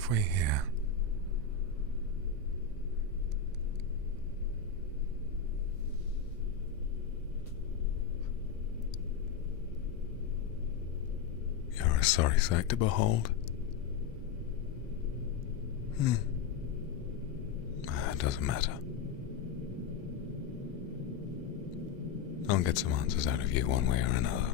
halfway here. You're a sorry sight to behold. It doesn't matter. I'll get some answers out of you one way or another.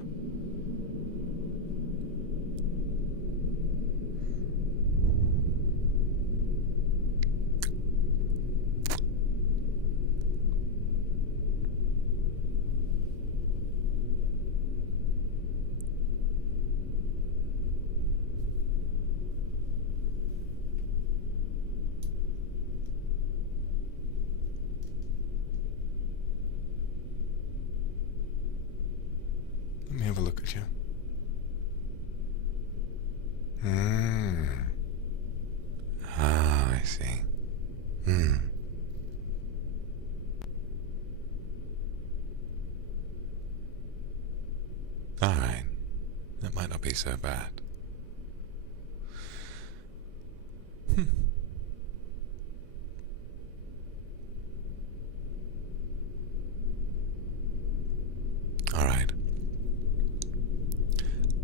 Let me have a look at you. I see. Alright. That might not be so bad. Alright.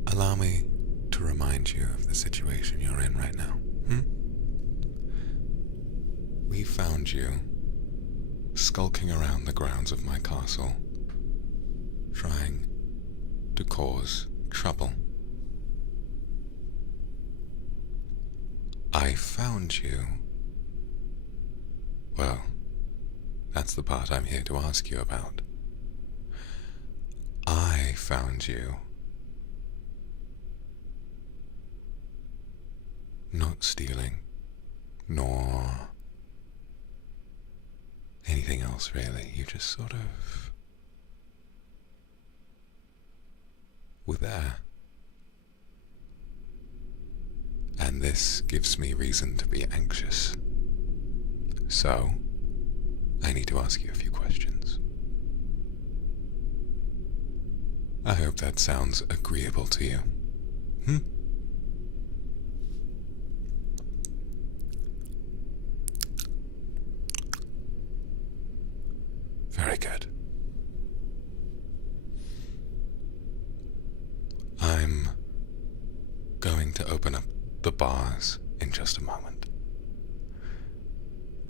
Allow me to remind you of the situation you're in right now. We found you skulking around the grounds of my castle, trying to cause trouble. I found you. Well, that's the part I'm here to ask you about. I found you not stealing, nor anything else really. You just sort of were there. And this gives me reason to be anxious. So, I need to ask you a few questions. I hope that sounds agreeable to you. Very good. I'm going to open up the bars in just a moment.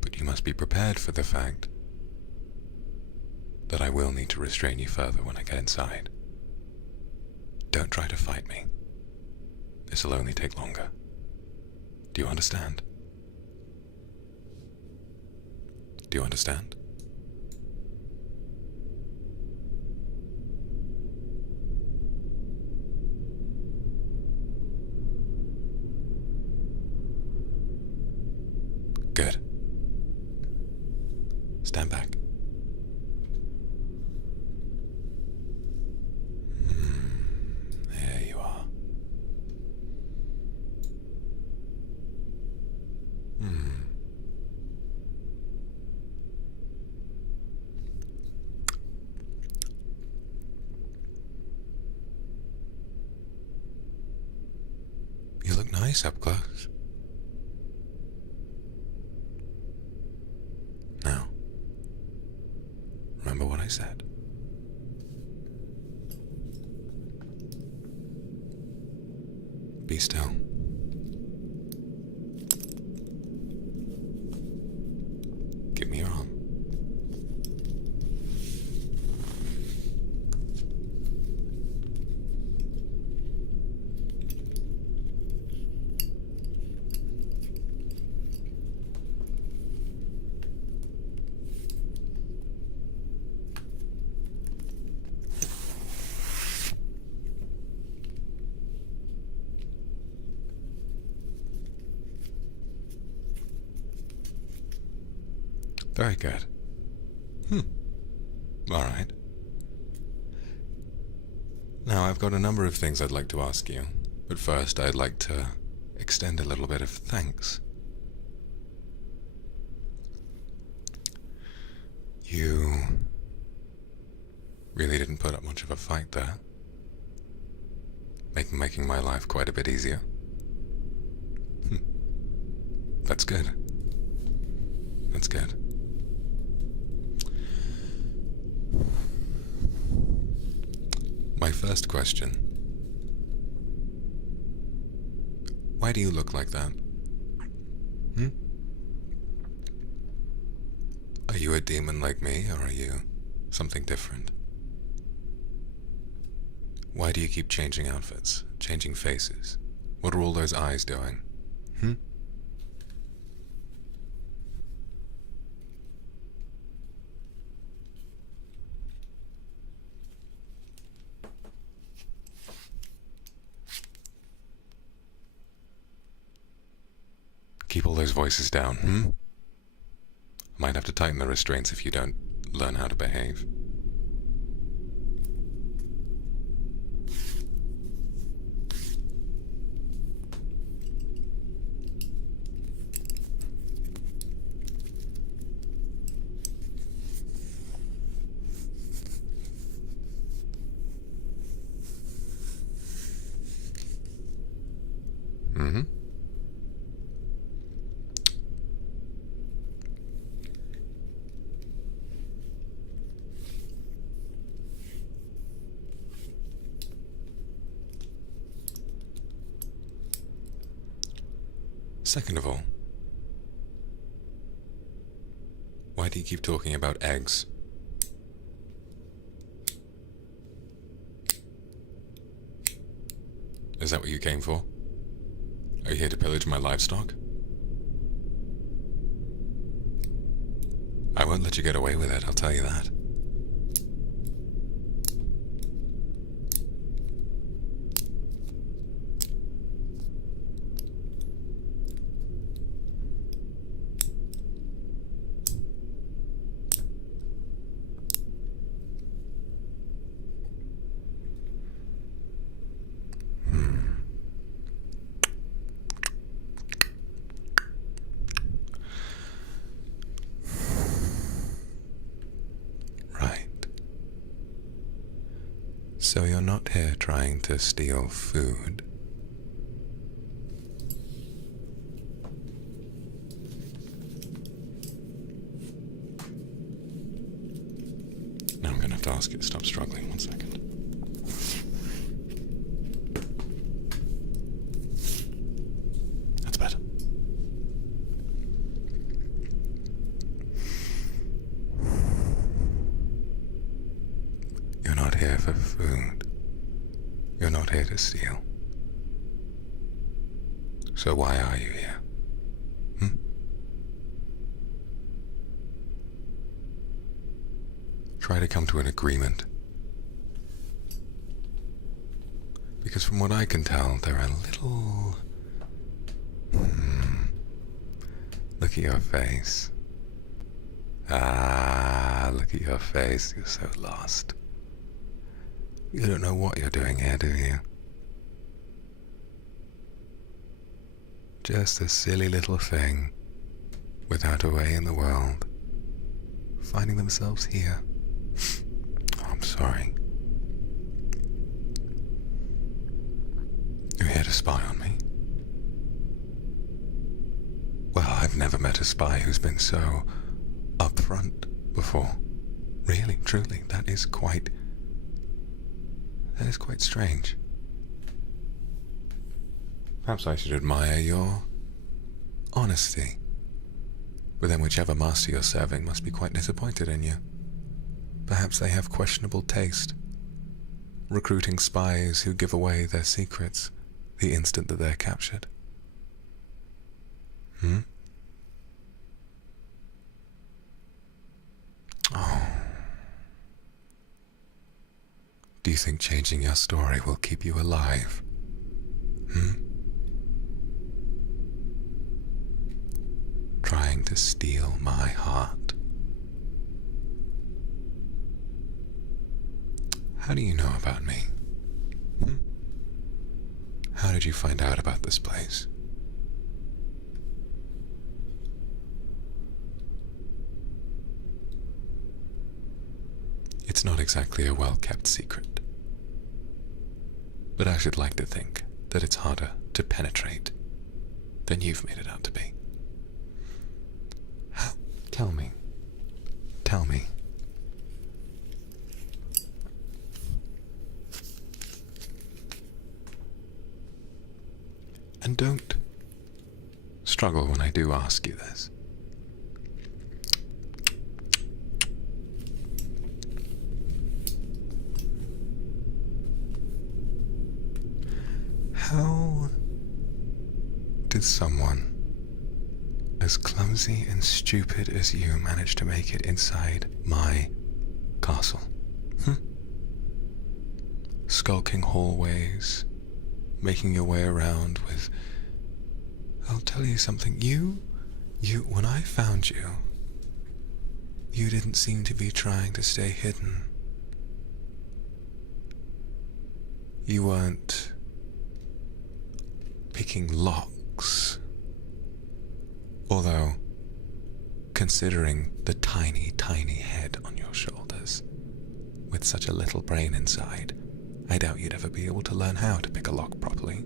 But you must be prepared for the fact that I will need to restrain you further when I get inside. Don't try to fight me. This'll only take longer. Do you understand? Do you understand? Good. Stand back. There you are. You look nice up close. Now, remember what I said. Be still. Give me your arm. Very good. All right. Now, I've got a number of things I'd like to ask you, but first I'd like to extend a little bit of thanks. You really didn't put up much of a fight there, making my life quite a bit easier. That's good. That's good. My first question. Why do you look like that? Are you a demon like me, or are you something different? Why do you keep changing outfits, changing faces? What are all those eyes doing? Keep all those voices down, Might have to tighten the restraints if you don't learn how to behave. Second of all, why do you keep talking about eggs? Is that what you came for? Are you here to pillage my livestock? I won't let you get away with it, I'll tell you that. So you're not here trying to steal food? Now I'm gonna have to ask you to stop struggling. 1 second. That's better. You're not here for food. You're not here to steal. So why are you here? Try to come to an agreement. Because from what I can tell, there are little... Look at your face. Look at your face. You're so lost. You don't know what you're doing here, do you? Just a silly little thing, without a way in the world, finding themselves here. Oh, I'm sorry. You're here to spy on me? Well, I've never met a spy who's been so upfront before. Really, truly, that is quite strange. Perhaps I should admire your honesty. But then whichever master you're serving must be quite disappointed in you. Perhaps they have questionable taste, recruiting spies who give away their secrets the instant that they're captured. Oh. Do you think changing your story will keep you alive? Trying to steal my heart. How do you know about me? How did you find out about this place? It's not exactly a well-kept secret. But I should like to think that it's harder to penetrate than you've made it out to be. tell me. And don't struggle when I do ask you this. How did someone as clumsy and stupid as you manage to make it inside my castle? Skulking hallways, making your way around with... I'll tell you something, when I found you, you didn't seem to be trying to stay hidden. You weren't picking locks. Although, considering the tiny, tiny head on your shoulders, with such a little brain inside, I doubt you'd ever be able to learn how to pick a lock properly.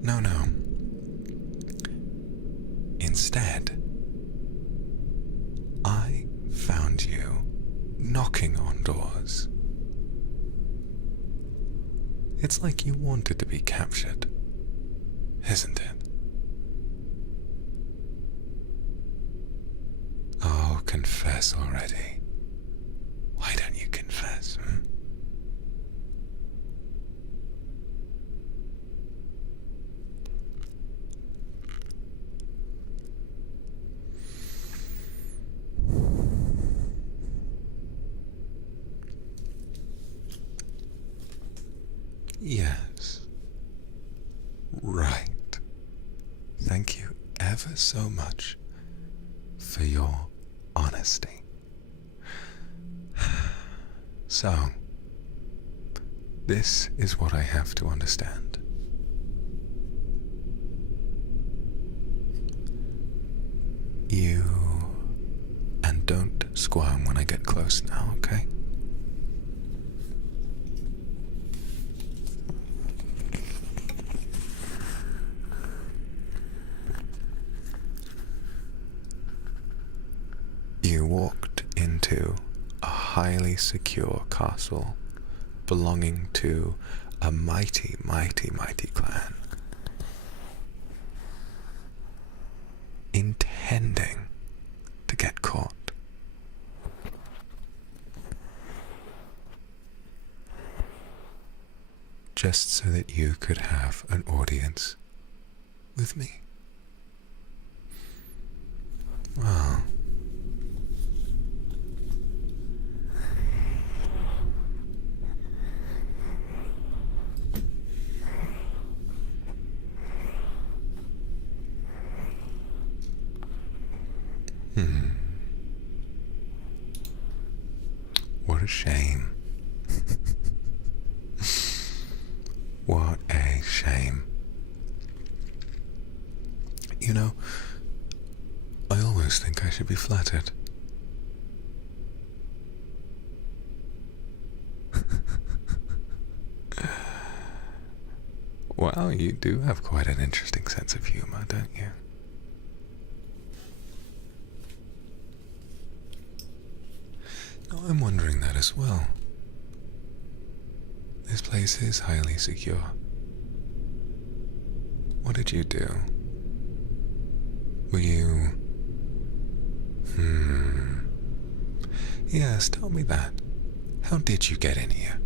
No. Instead, I found you knocking on doors. It's like you wanted to be captured, isn't it? Oh, confess already. Why don't you confess, Yes. Right. Thank you ever so much for your honesty. So, this is what I have to understand. And don't squirm when I get close now, okay? You walked into a highly secure castle belonging to a mighty, mighty, mighty clan, intending to get caught. Just so that you could have an audience with me. Wow. What a shame. What a shame. You know, I almost think I should be flattered. Wow, you do have quite an interesting sense of humor, don't you? No, I'm wondering that as well. This place is highly secure. What did you do? Were you... Yes, tell me that. How did you get in here?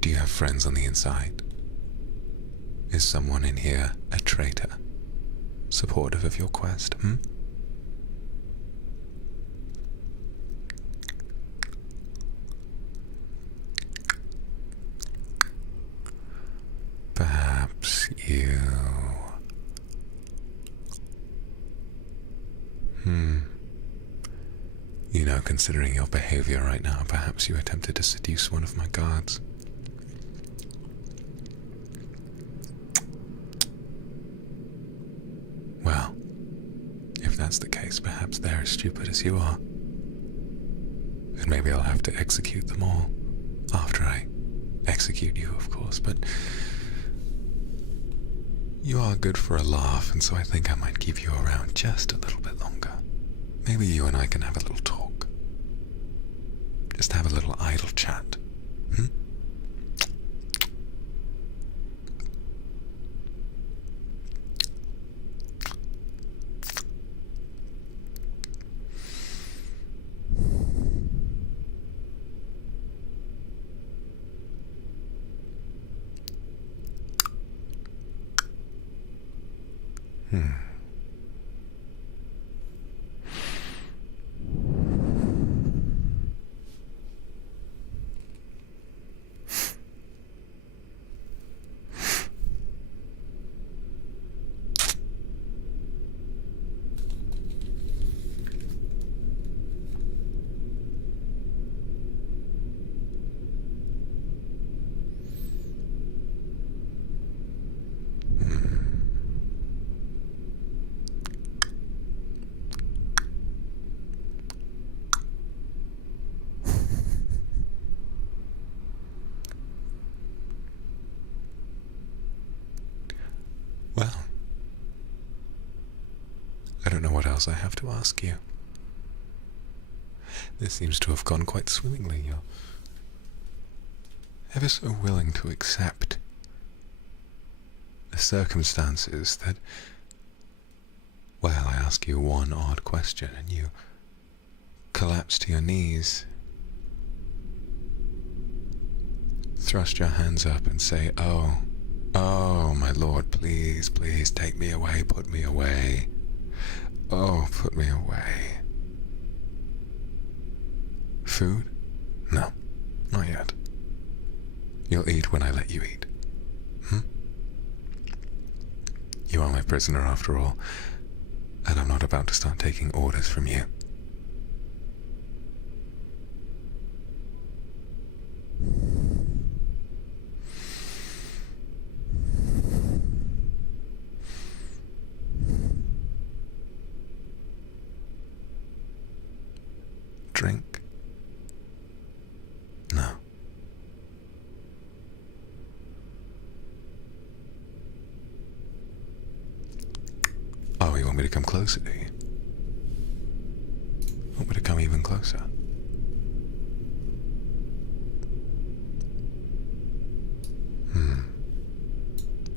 Do you have friends on the inside? Is someone in here a traitor? Supportive of your quest, Perhaps you... You know, considering your behavior right now, perhaps you attempted to seduce one of my guards. Well, if that's the case, perhaps they're as stupid as you are. And maybe I'll have to execute them all. After I execute you, of course, but... You are good for a laugh, and so I think I might keep you around just a little bit longer. maybe you and I can have a little talk. Just have a little idle chat. Hmm? Hmm. Well, I don't know what else I have to ask you. This seems to have gone quite swimmingly. You're ever so willing to accept the circumstances that, well, I ask you one odd question and you collapse to your knees, thrust your hands up and say, "Oh, oh, my Lord, please, please take me away, put me away. Oh, put me away." Food? No, not yet. You'll eat when I let you eat. Hmm? You are my prisoner after all, and I'm not about to start taking orders from you. Drink? No. Oh, you want me to come closer, do you? Want me to come even closer?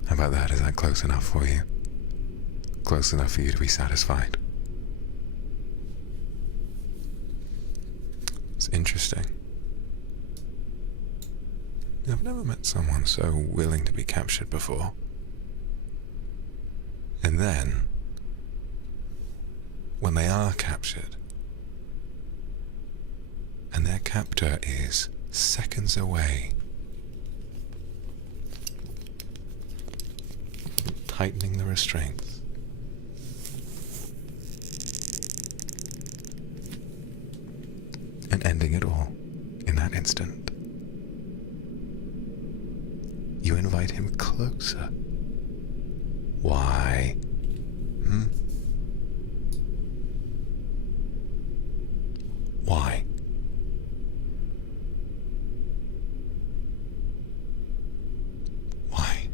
How about that? Is that close enough for you? Close enough for you to be satisfied? It's interesting. I've never met someone so willing to be captured before. And then, when they are captured, and their captor is seconds away, tightening the restraints, and ending it all in that instant, you invite him closer. Why? Why? Why?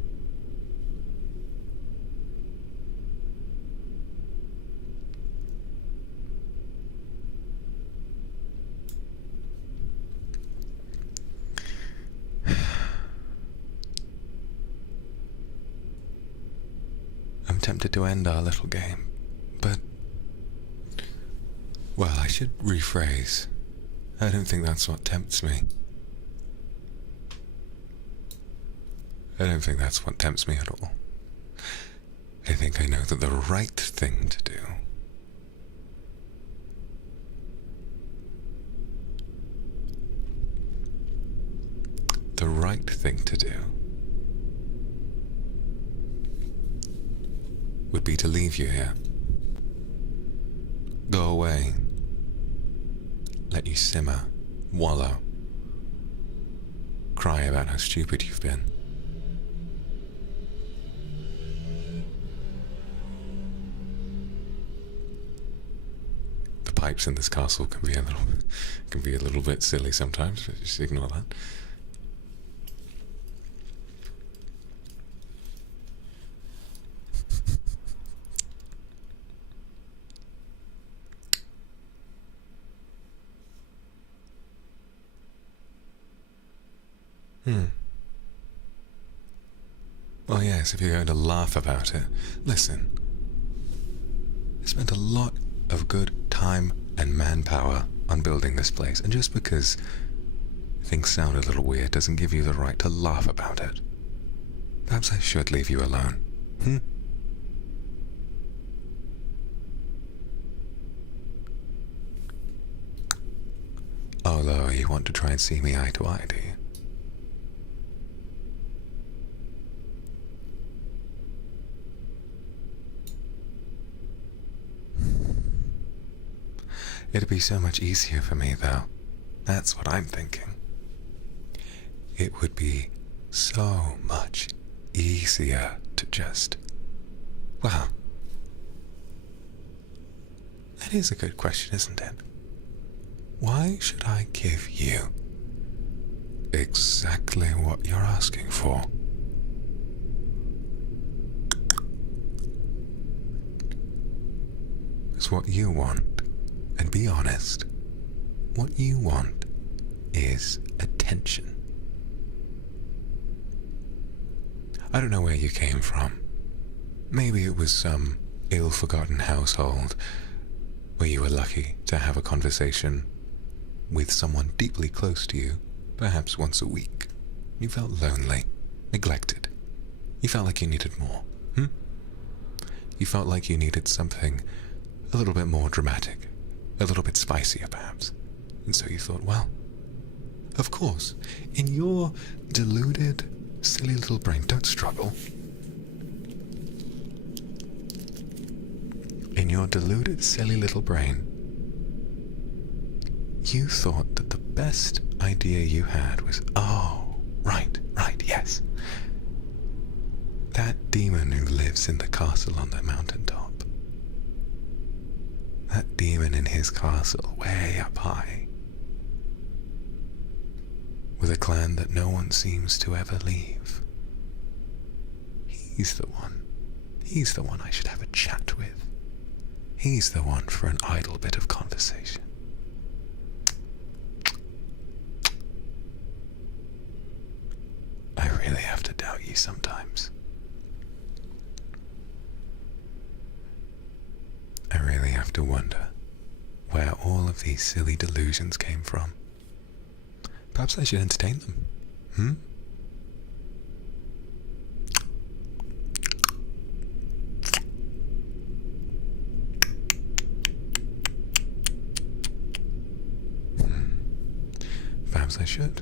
I'm tempted to end our little game, but, well, I should rephrase. I don't think that's what tempts me. I don't think that's what tempts me at all. I think I know that the right thing to do would be to leave you here. Go away. Let you simmer, wallow, cry about how stupid you've been. The pipes in this castle can be a little bit silly sometimes, but just ignore that. Well, yes, if you're going to laugh about it, listen. I spent a lot of good time and manpower on building this place, and just because things sound a little weird doesn't give you the right to laugh about it. Perhaps I should leave you alone. Although you want to try and see me eye to eye, do you? It'd be so much easier for me, though. That's what I'm thinking. It would be so much easier to just... Well, that is a good question, isn't it? Why should I give you exactly what you're asking for? It's what you want. And be honest, what you want is attention. I don't know where you came from. Maybe it was some ill-forgotten household where you were lucky to have a conversation with someone deeply close to you, perhaps once a week. You felt lonely, neglected. You felt like you needed more. You felt like you needed something a little bit more dramatic. A little bit spicier, perhaps. And so you thought, well, of course, in your deluded, silly little brain, don't struggle. In your deluded, silly little brain, you thought that the best idea you had was, oh, right, yes. That demon who lives in the castle on the mountaintop. That demon in his castle, way up high, with a clan that no one seems to ever leave. He's the one. He's the one I should have a chat with. He's the one for an idle bit of conversation. I really have to doubt you sometimes. I really have to wonder where all of these silly delusions came from. Perhaps I should entertain them. Perhaps I should.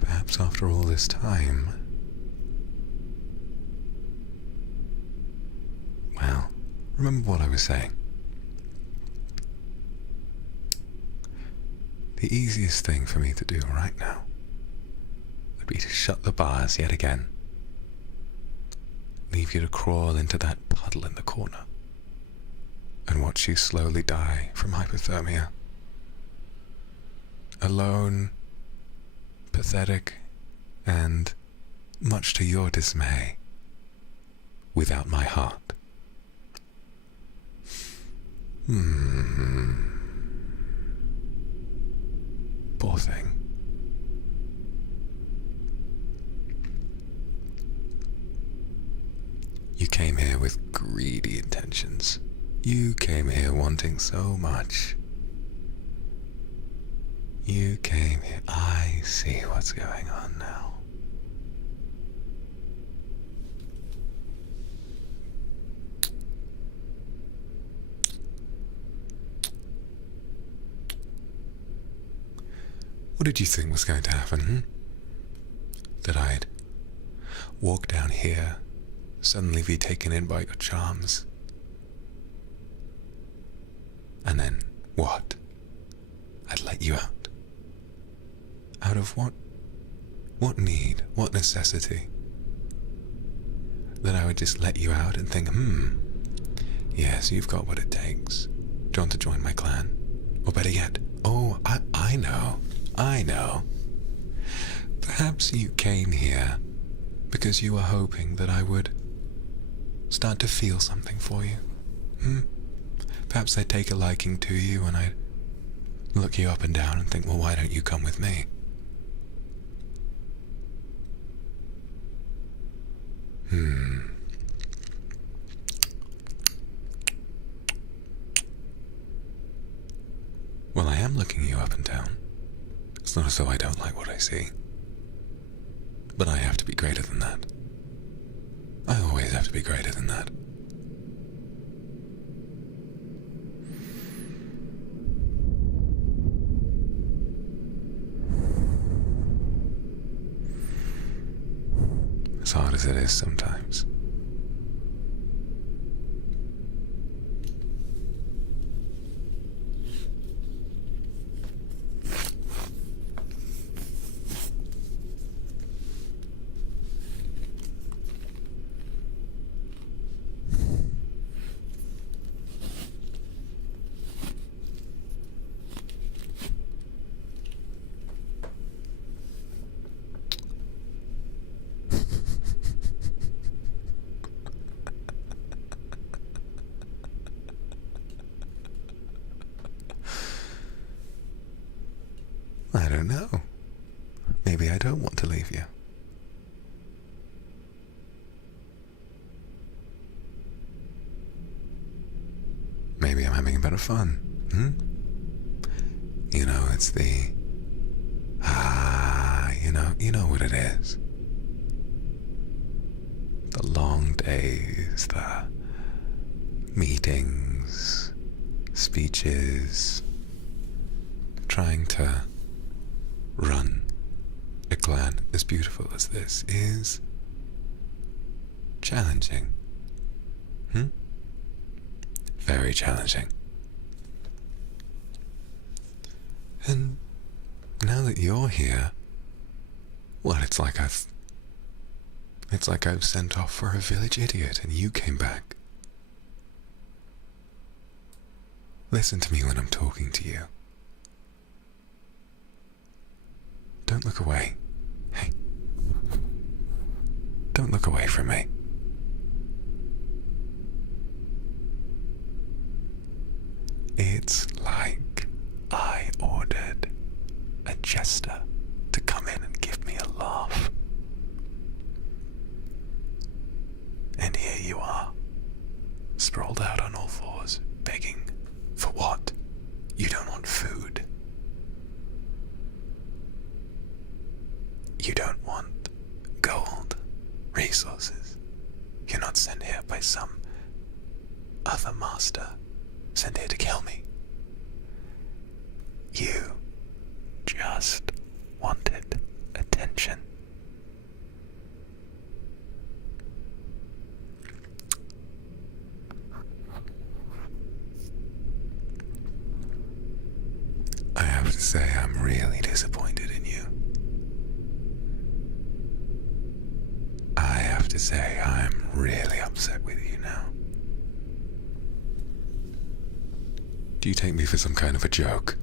Perhaps after all this time... Well, remember what I was saying. The easiest thing for me to do right now would be to shut the bars yet again. Leave you to crawl into that puddle in the corner and watch you slowly die from hypothermia. Alone, pathetic, and, much to your dismay, without my heart. Poor thing. You came here with greedy intentions. You came here wanting so much. You came here. I see what's going on now. What did you think was going to happen? That I'd walk down here, suddenly be taken in by your charms, and then what? I'd let you out. Out of what? What need? What necessity? That I would just let you out and think, yes, you've got what it takes. Do you want to join my clan? Or better yet, I know. Perhaps you came here because you were hoping that I would start to feel something for you. Perhaps I'd take a liking to you and I'd look you up and down and think, well, why don't you come with me? Well, I am looking you up and down. It's not as though I don't like what I see. But I have to be greater than that. I always have to be greater than that. As hard as it is sometimes. I don't know. Maybe I don't want to leave you. Maybe I'm having a bit of fun. You know, it's the... you know what it is. The long days, the meetings, speeches, trying to run a clan as beautiful as this is challenging. Very challenging. And now that you're here, well, it's like I've sent off for a village idiot and you came back. Listen to me when I'm talking to you. Don't look away. Hey. Don't look away from me. It's like I ordered a jester to come in and give me a laugh. And here you are, sprawled out on all fours, begging for what? You don't want food. You don't want gold, resources. You're not sent here by some other master, sent here to kill me. You just wanted attention. I have to say, I'm really disappointed in you. I have to say, I'm really upset with you now. Do you take me for some kind of a joke?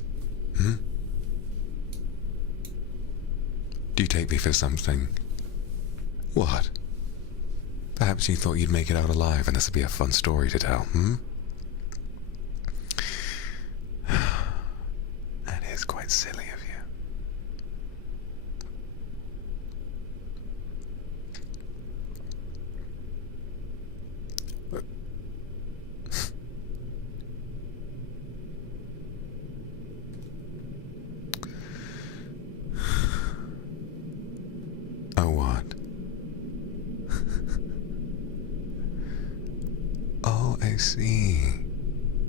Do you take me for something? What? Perhaps you thought you'd make it out alive and this would be a fun story to tell, That is quite silly of you. Oh, what? Oh, I see.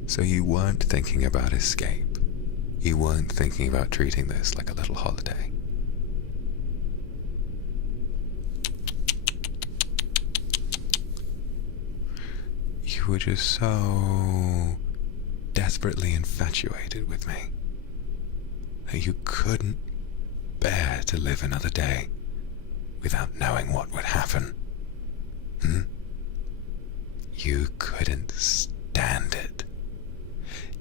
So you weren't thinking about escape. You weren't thinking about treating this like a little holiday. You were just so desperately infatuated with me that you couldn't bear to live another day without knowing what would happen. You couldn't stand it.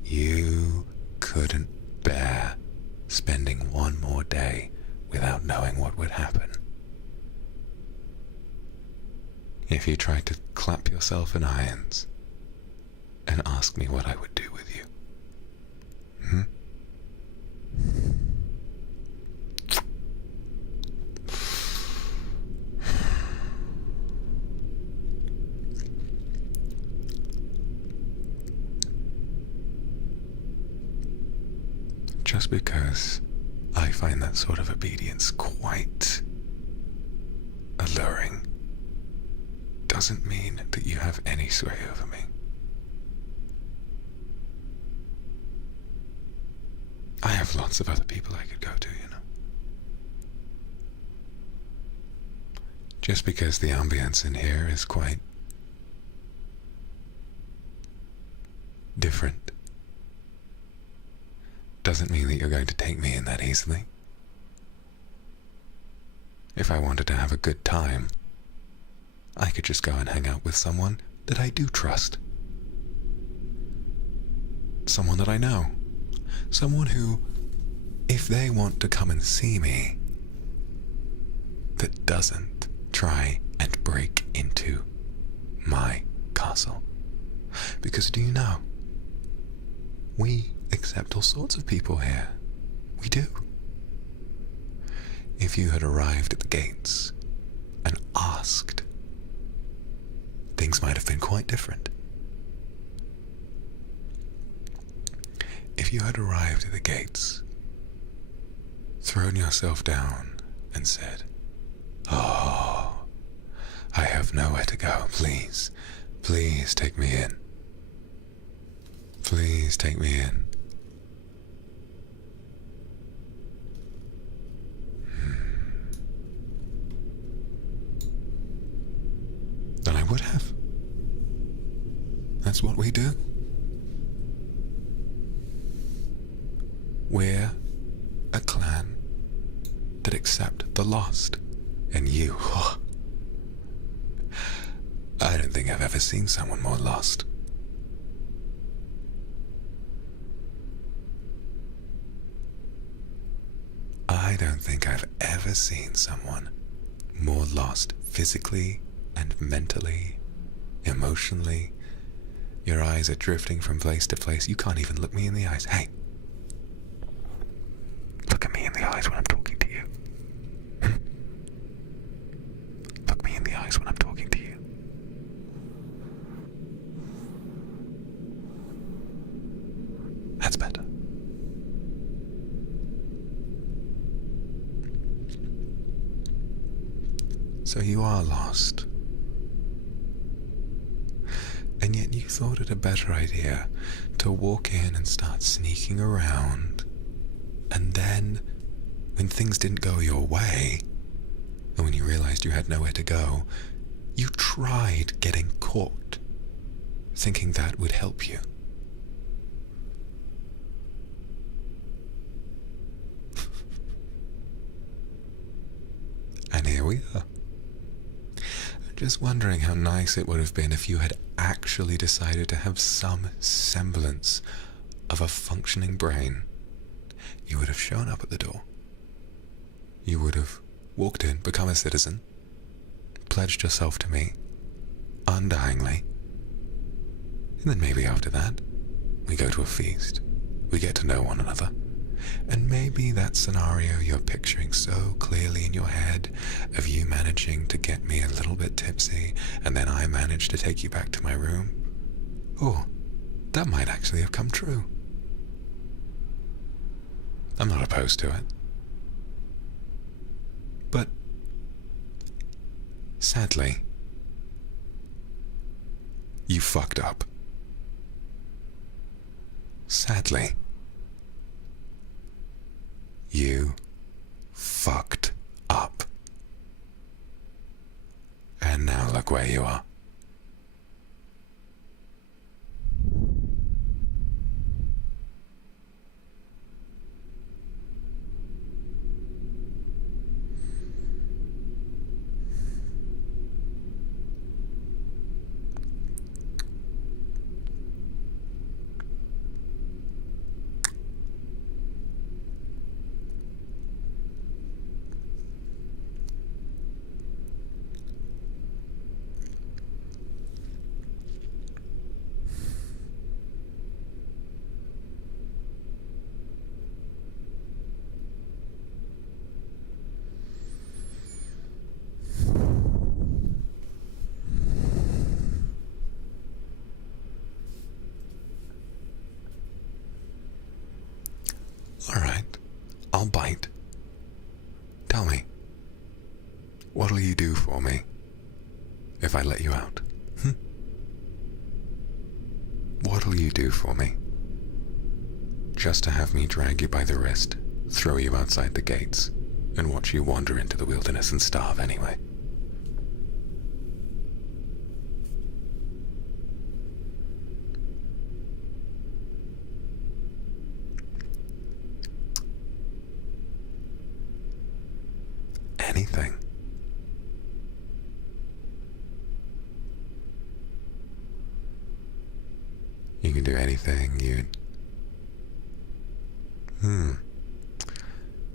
You couldn't bear spending one more day without knowing what would happen. If you tried to clap yourself in irons and ask me what I would do with you. just because I find that sort of obedience quite alluring doesn't mean that you have any sway over me. I have lots of other people I could go to, you know. Just because the ambience in here is quite different doesn't mean that you're going to take me in that easily. If I wanted to have a good time, I could just go and hang out with someone that I do trust. Someone that I know. Someone who, if they want to come and see me, that doesn't try and break into my castle. Because do you know, we accept all sorts of people here. We do. If you had arrived at the gates and asked, things might have been quite different. If you had arrived at the gates, thrown yourself down and said, "Oh, I have nowhere to go. Please, please take me in. Please take me in." Then I would have. That's what we do. We're a clan that accept the lost. And you, I don't think I've ever seen someone more lost. I don't think I've ever seen someone more lost physically and mentally, emotionally. Your eyes are drifting from place to place. You can't even look me in the eyes. Hey, look at me in the eyes when I'm talking to you. Look me in the eyes when I'm talking to you. That's better. So you are lost. And yet you thought it a better idea to walk in and start sneaking around. And then, when things didn't go your way, and when you realized you had nowhere to go, you tried getting caught, thinking that would help you. And here we are. Just wondering how nice it would have been if you had actually decided to have some semblance of a functioning brain. You would have shown up at the door. You would have walked in, become a citizen, pledged yourself to me, undyingly, and then maybe after that, we go to a feast, we get to know one another, and maybe that scenario you're picturing so clearly in your head of you managing to get me a little bit tipsy and then I manage to take you back to my room, oh, that might actually have come true. I'm not opposed to it. But sadly, you fucked up. Sadly, you fucked up. And now look where you are. I'll bite. Tell me, what'll you do for me if I let you out? What'll you do for me? Just to have me drag you by the wrist, throw you outside the gates, and watch you wander into the wilderness and starve anyway? Anything. You can do anything you'd...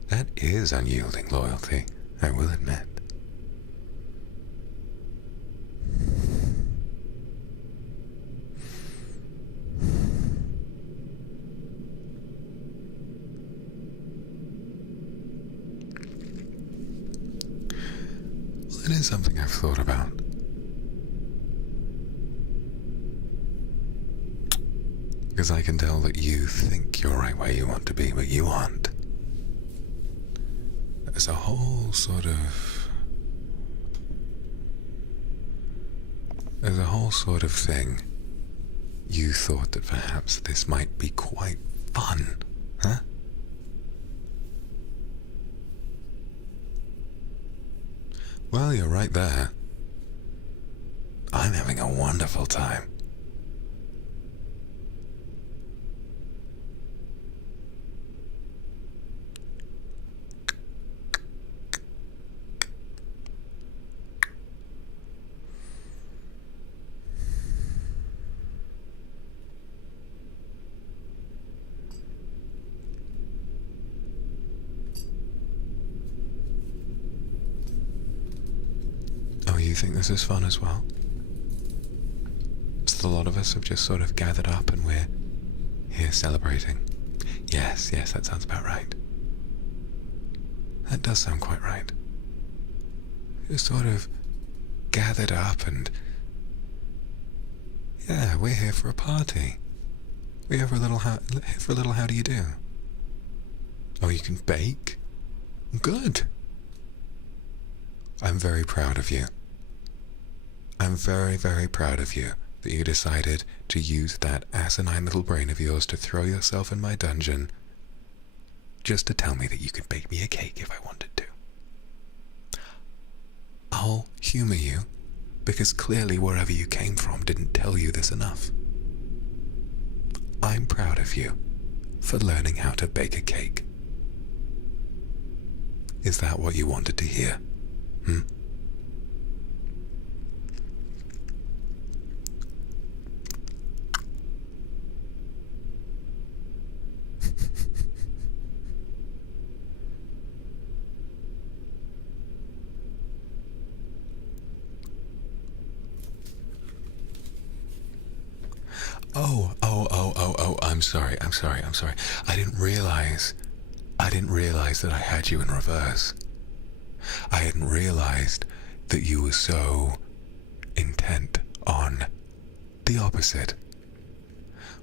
That is unyielding loyalty, I will admit. Well, it is something I've thought about. Because I can tell that you think you're right where you want to be, but you aren't. There's a whole sort of thing. You thought that perhaps this might be quite fun, huh? Well, you're right there. I'm having a wonderful time. You think this is fun as well? So a lot of us have just sort of gathered up and we're here celebrating. Yes, that sounds about right. That does sound quite right. Just sort of gathered up and... yeah, we're here for a party. We're here for a little how do you do? Oh, you can bake? Good. I'm very proud of you. I'm very, very proud of you that you decided to use that asinine little brain of yours to throw yourself in my dungeon just to tell me that you could bake me a cake if I wanted to. I'll humor you, because clearly wherever you came from didn't tell you this enough. I'm proud of you for learning how to bake a cake. Is that what you wanted to hear? Oh, I'm sorry. I didn't realize that I had you in reverse. I hadn't realized that you were so intent on the opposite.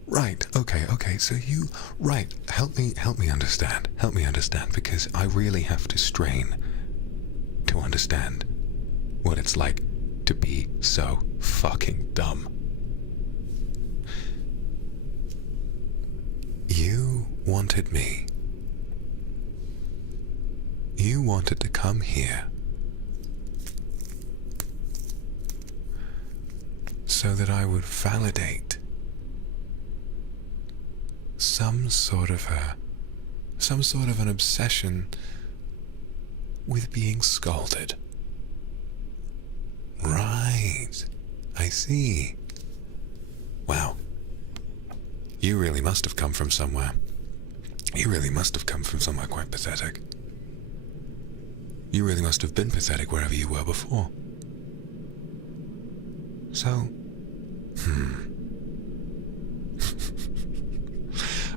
Right, okay, so you... Right, help me understand, because I really have to strain to understand what it's like to be so fucking dumb. You wanted me. You wanted to come here so that I would validate some sort of an obsession with being scolded. Right, I see. Wow. You really must have come from somewhere. You really must have come from somewhere quite pathetic. You really must have been pathetic wherever you were before. So,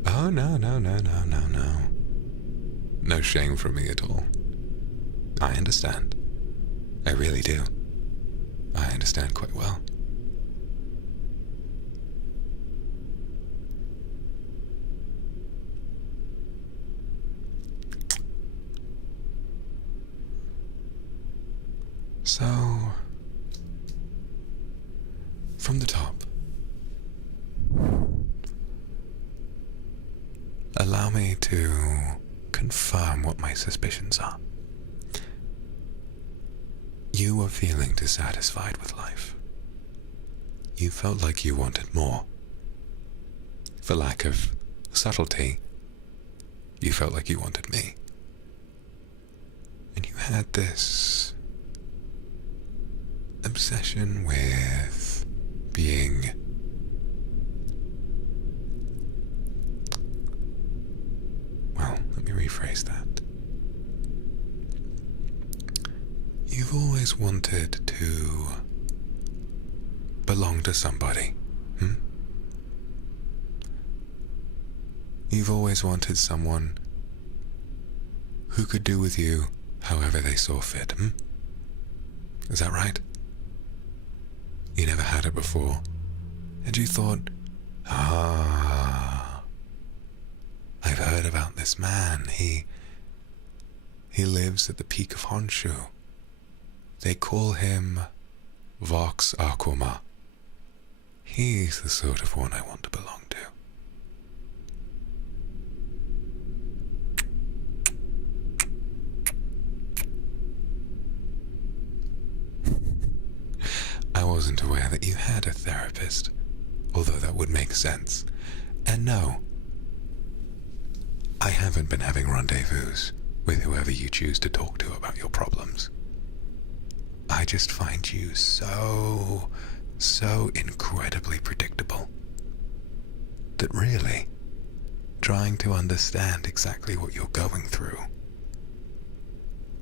Oh, no. No shame from me at all. I understand. I really do. I understand quite well. So, from the top, allow me to confirm what my suspicions are. You were feeling dissatisfied with life. You felt like you wanted more. For lack of subtlety, you felt like you wanted me. And you had this obsession with being well, let me rephrase that. You've always wanted to belong to somebody, You've always wanted someone who could do with you however they saw fit, Is that right? You never had it before, and you thought, I've heard about this man. He lives at the peak of Honshu. They call him Vox Akuma. He's the sort of one I want to belong to. I wasn't aware that you had a therapist, although that would make sense. And no, I haven't been having rendezvous with whoever you choose to talk to about your problems. I just find you so incredibly predictable that really, trying to understand exactly what you're going through,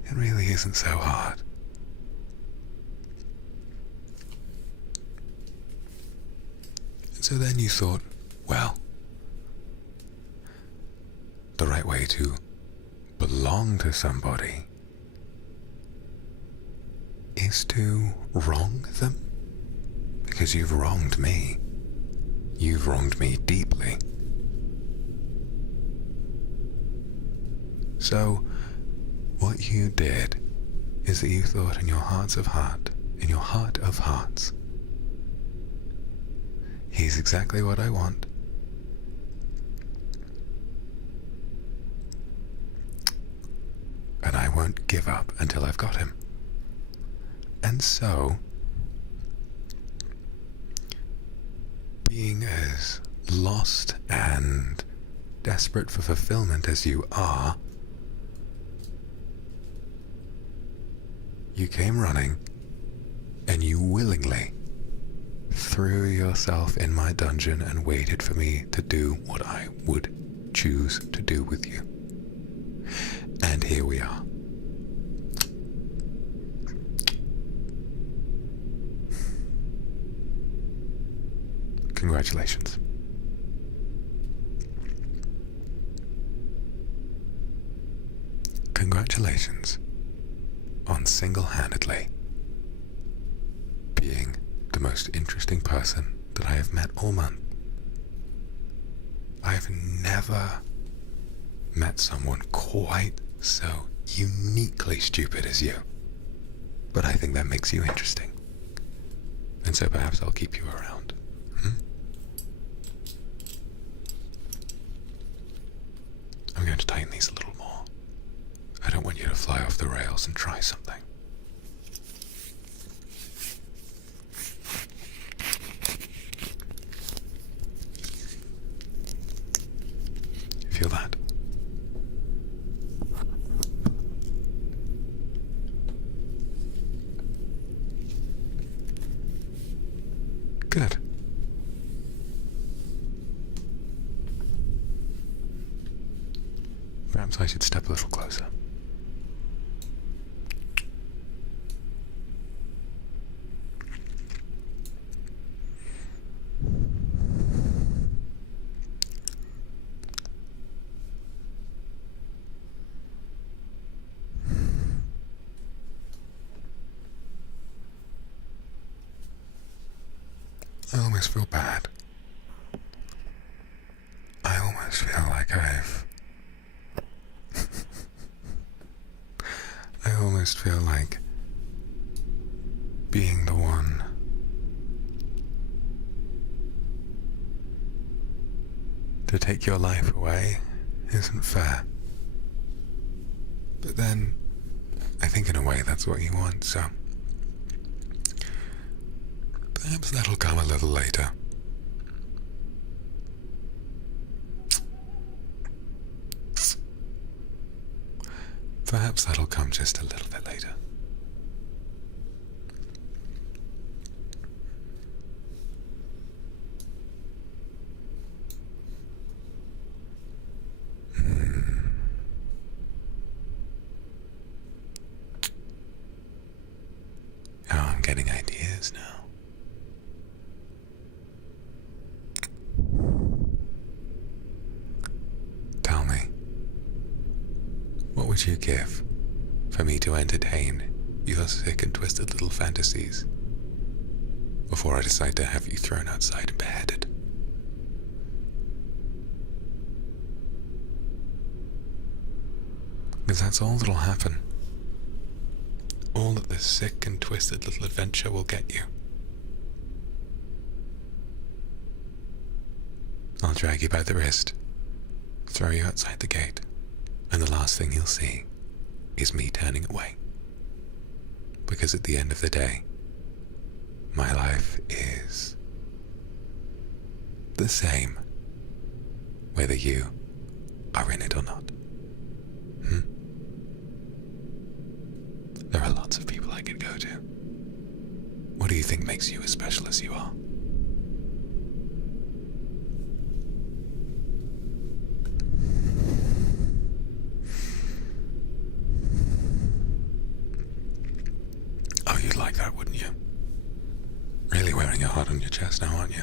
it really isn't so hard. So then you thought, well, the right way to belong to somebody is to wrong them? Because you've wronged me. You've wronged me deeply. So, what you did is that you thought in your heart of hearts, he's exactly what I want. And I won't give up until I've got him. And so, being as lost and desperate for fulfillment as you are, you came running and you willingly threw yourself in my dungeon and waited for me to do what I would choose to do with you. And here we are. Congratulations. Congratulations on single-handedly being the most interesting person that I have met all month. I have never met someone quite so uniquely stupid as you. But I think that makes you interesting. And so perhaps I'll keep you around. I'm going to tighten these a little more. I don't want you to fly off the rails and try something. Feel that? Good. Perhaps I should step a little closer. I almost feel bad. I almost feel like I almost feel like being the one to take your life away isn't fair. But then, I think in a way that's what you want, so perhaps that'll come a little later. Perhaps that'll come just a little bit later. Oh, I'm getting ideas now. Tell me, what would you give for me to entertain your sick and twisted little fantasies before I decide to have you thrown outside and beheaded? Because that's all that'll happen. All that this sick and twisted little adventure will get you. I'll drag you by the wrist, throw you outside the gate, and the last thing you'll see is me turning away. Because at the end of the day, my life is the same, whether you are in it or not. There are lots of people I could go to. What do you think makes you as special as you are? Oh, you'd like that, wouldn't you? Really wearing your heart on your chest now, aren't you?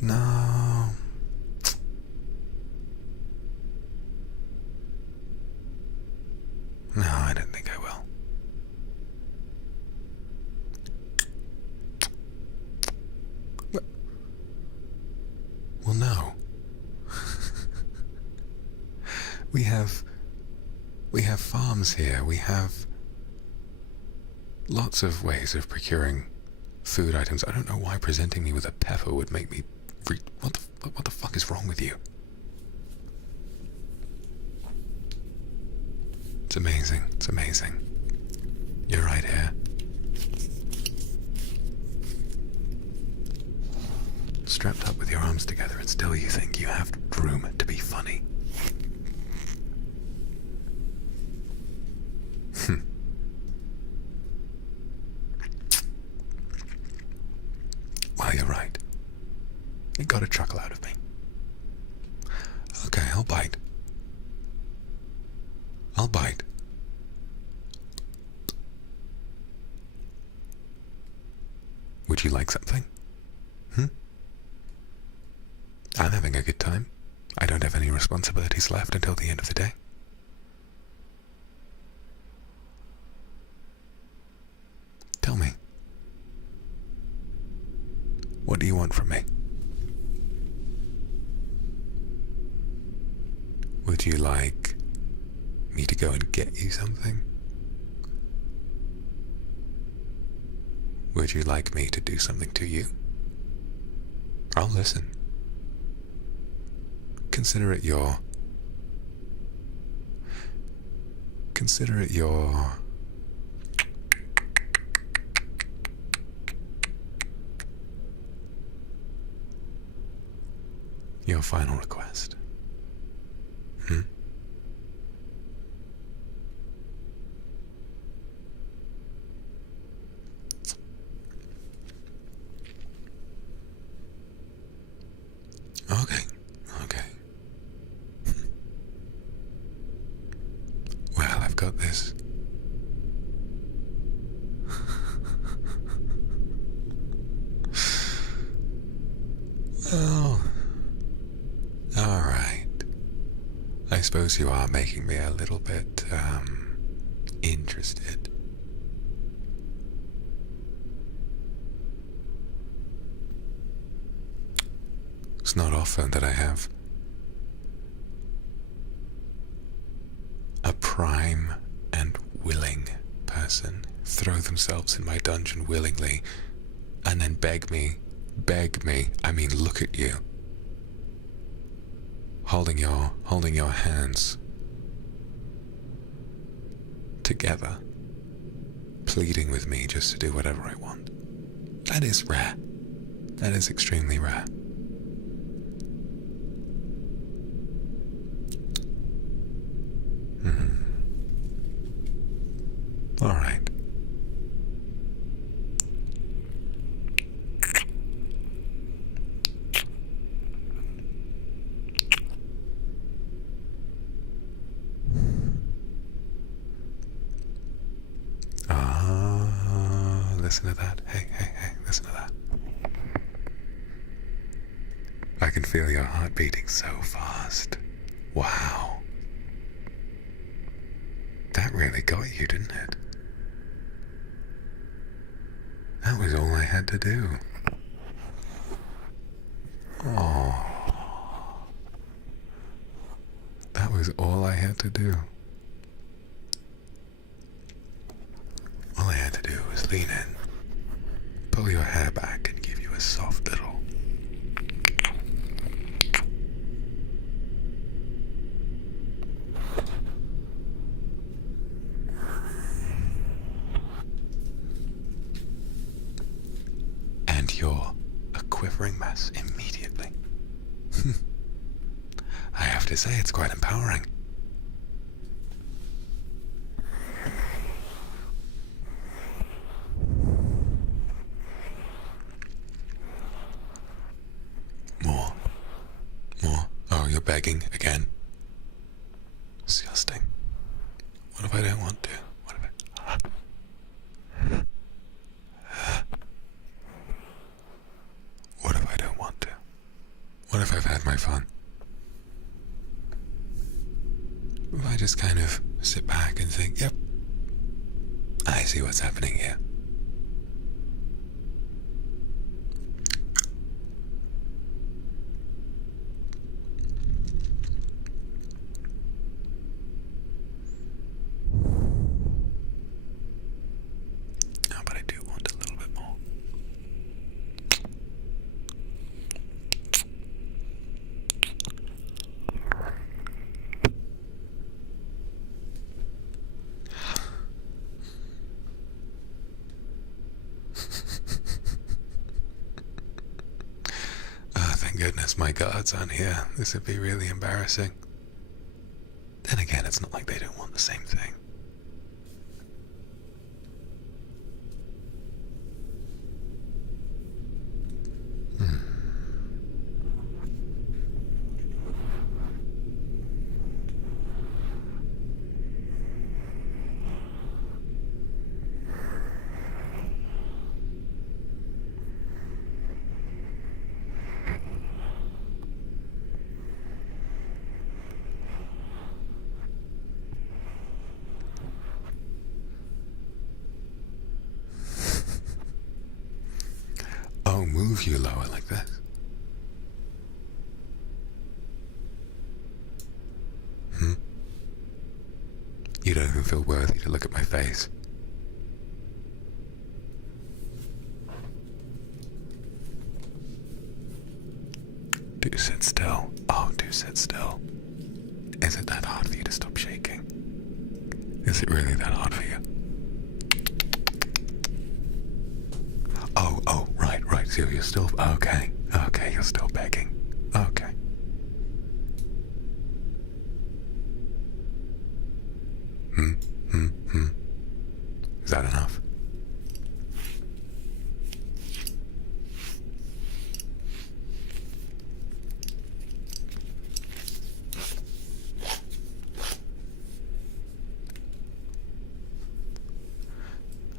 No. No, I don't think I will. Well, no. We have farms here. We have lots of ways of procuring food items. I don't know why presenting me with a pepper would make me what the fuck is wrong with you? It's amazing. It's amazing. You're right here. Strapped up with your arms together, and still you think you have room to be funny. Well, you're right. You got a chuckle out of me. Okay, I'll bite. I'll bite. Would you like something? I'm having a good time. I don't have any responsibilities left until the end of the day. Tell me. What do you want from me? Would you like me to go and get you something? Would you like me to do something to you? I'll listen. Consider it your final request. Okay. Well, I've got this. Well, alright. I suppose you are making me a little bit, interested. It's not often that I have a prime and willing person throw themselves in my dungeon willingly and then beg me, I mean look at you, holding your hands together, pleading with me just to do whatever I want. That is rare. That is extremely rare. All right. Listen to that. Hey, listen to that. I can feel your heart beating so fast. Wow. That really got you, didn't it? That was all I had to do. Oh. That was all I had to do. All I had to do was lean in, pull your hair back, and give you a soft little. And you're a quivering mess immediately. I have to say, it's quite empowering. More. Oh, you're begging again. Disgusting. What if I don't want to? What if I don't want to? What if I've had my fun? If I just kind of sit back and think, yep, I see what's happening here. But I do want a little bit more. Thank goodness my guards aren't here. This would be really embarrassing. Then again, it's not like they don't want the same thing. Oh, move you lower like this. You don't even feel worthy to look at my face. Do sit still. Oh, do sit still. Is it that hard for you to stop shaking? Is it really that hard for you? Oh, right. So you're still, okay, you're still begging. Okay. Is that enough?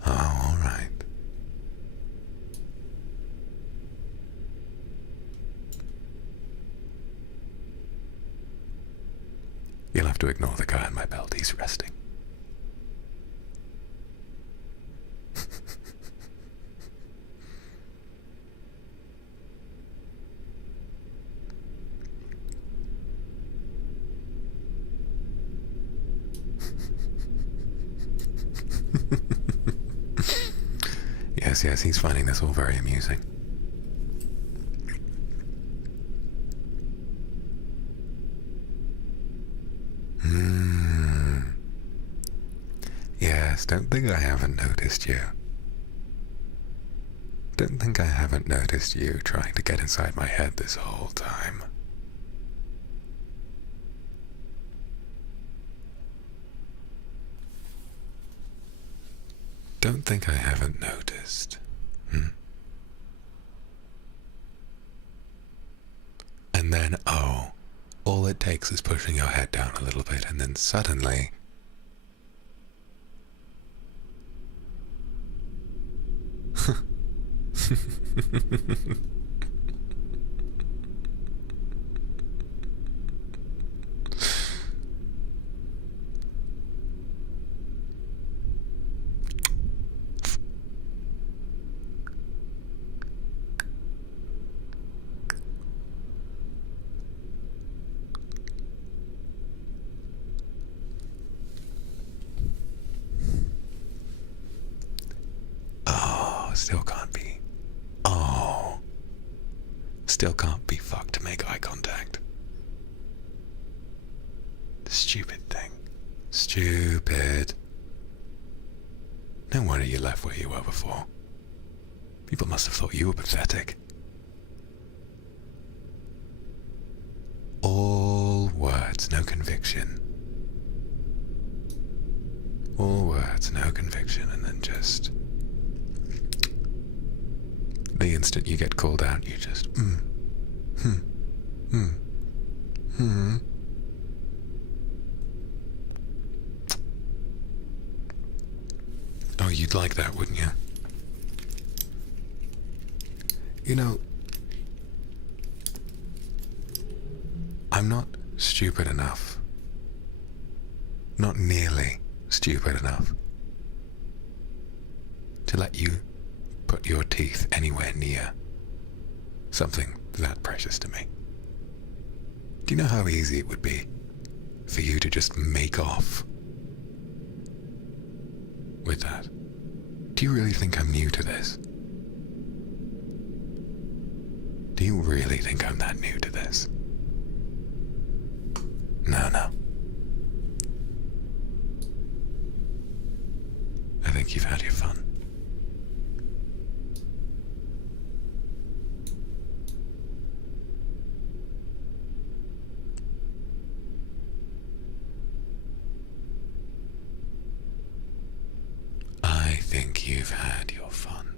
Oh, all right. You'll have to ignore the guy on my belt. He's resting. Yes, he's finding this all very amusing. Yes, don't think I haven't noticed you. Don't think I haven't noticed you trying to get inside my head this whole time. Don't think I haven't noticed. And then, oh, all it takes is pushing your head down a little bit, and then suddenly... Still can't be. Oh. Still can't be fucked to make eye contact. Stupid thing. Stupid. No wonder you left where you were before. People must have thought you were pathetic. All words, no conviction. All words, no conviction, and then just... the instant you get called out, you just, Oh, you'd like that, wouldn't you? You know, I'm not stupid enough. Not nearly stupid enough to let you put your teeth anywhere near something that precious to me. Do you know how easy it would be for you to just make off with that? Do you really think I'm new to this? Do you really think I'm that new to this? No. I think you've had your fun. I think you've had your fun.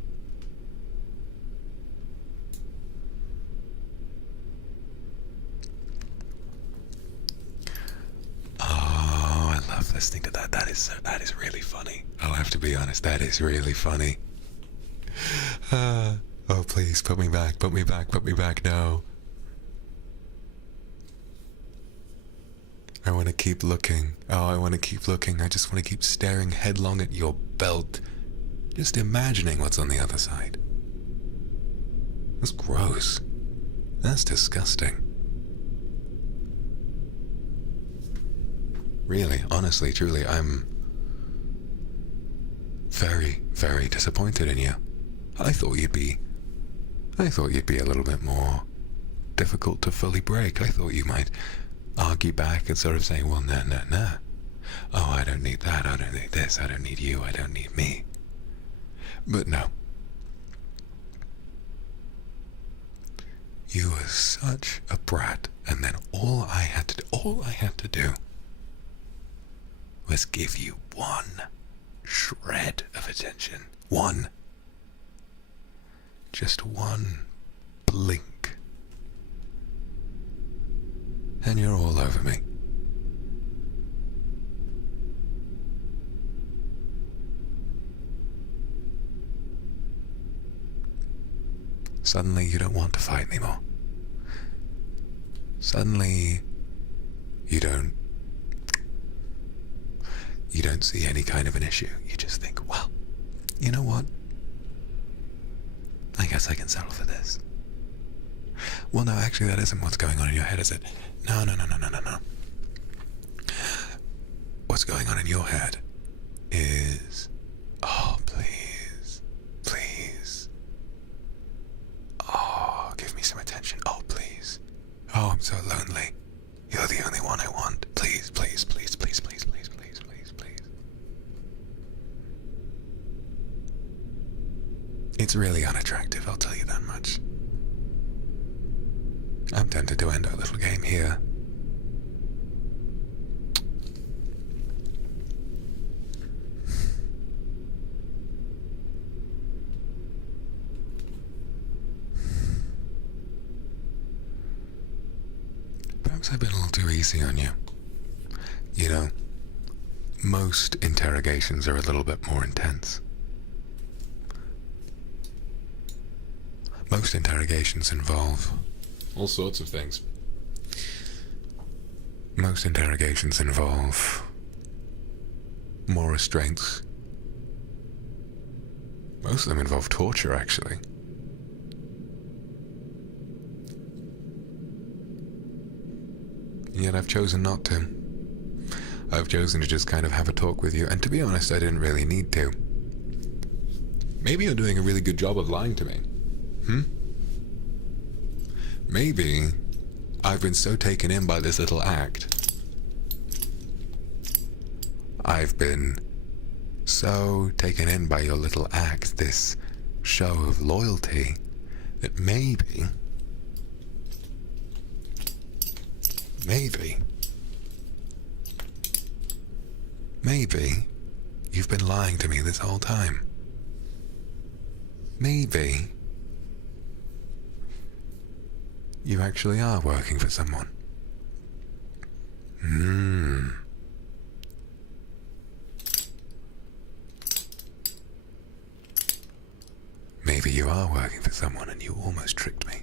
Oh, I love listening to that. That is really funny. I'll have to be honest, that is really funny. Oh, please, put me back, no. I want to keep looking. Oh, I want to keep looking. I just want to keep staring headlong at your belt, just imagining what's on the other side. That's gross. That's disgusting. Really, honestly, truly, I'm very, very disappointed in you. I thought you'd be a little bit more difficult to fully break. I thought you might argue back and sort of say, well, nah. Oh, I don't need that, I don't need this, I don't need you, I don't need me. But no. You were such a brat, and then all I had to do was give you one shred of attention. One. Just one blink. And you're all over me. Suddenly you don't want to fight anymore. Suddenly you don't see any kind of an issue. You just think, well, you know what? I guess I can settle for this. Well, no, actually that isn't what's going on in your head, is it? No. What's going on in your head is, oh, please, I'm so lonely. You're the only one I want. Please, please, please, please, please, please, please, please, please. It's really unattractive, I'll tell you that much. I'm tempted to end our little game here. Perhaps I've been a little too easy on you. You know, most interrogations are a little bit more intense. Most interrogations involve all sorts of things. Most interrogations involve more restraints. Most of them involve torture, actually. And yet I've chosen not to. I've chosen to just kind of have a talk with you, and to be honest, I didn't really need to. Maybe you're doing a really good job of lying to me. Maybe I've been so taken in by this little act. I've been so taken in by your little act, this show of loyalty, that maybe you've been lying to me this whole time. Maybe you actually are working for someone. Maybe you are working for someone and you almost tricked me.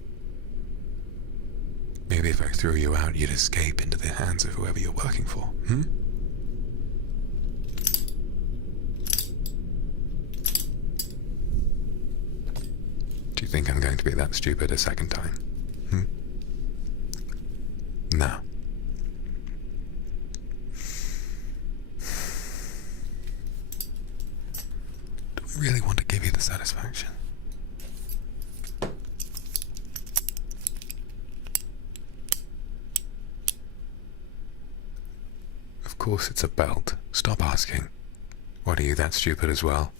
Maybe if I threw you out, you'd escape into the hands of whoever you're working for. Do you think I'm going to be that stupid a second time? No. Do I really want to give you the satisfaction? Of course it's a belt. Stop asking. What, are you that stupid as well?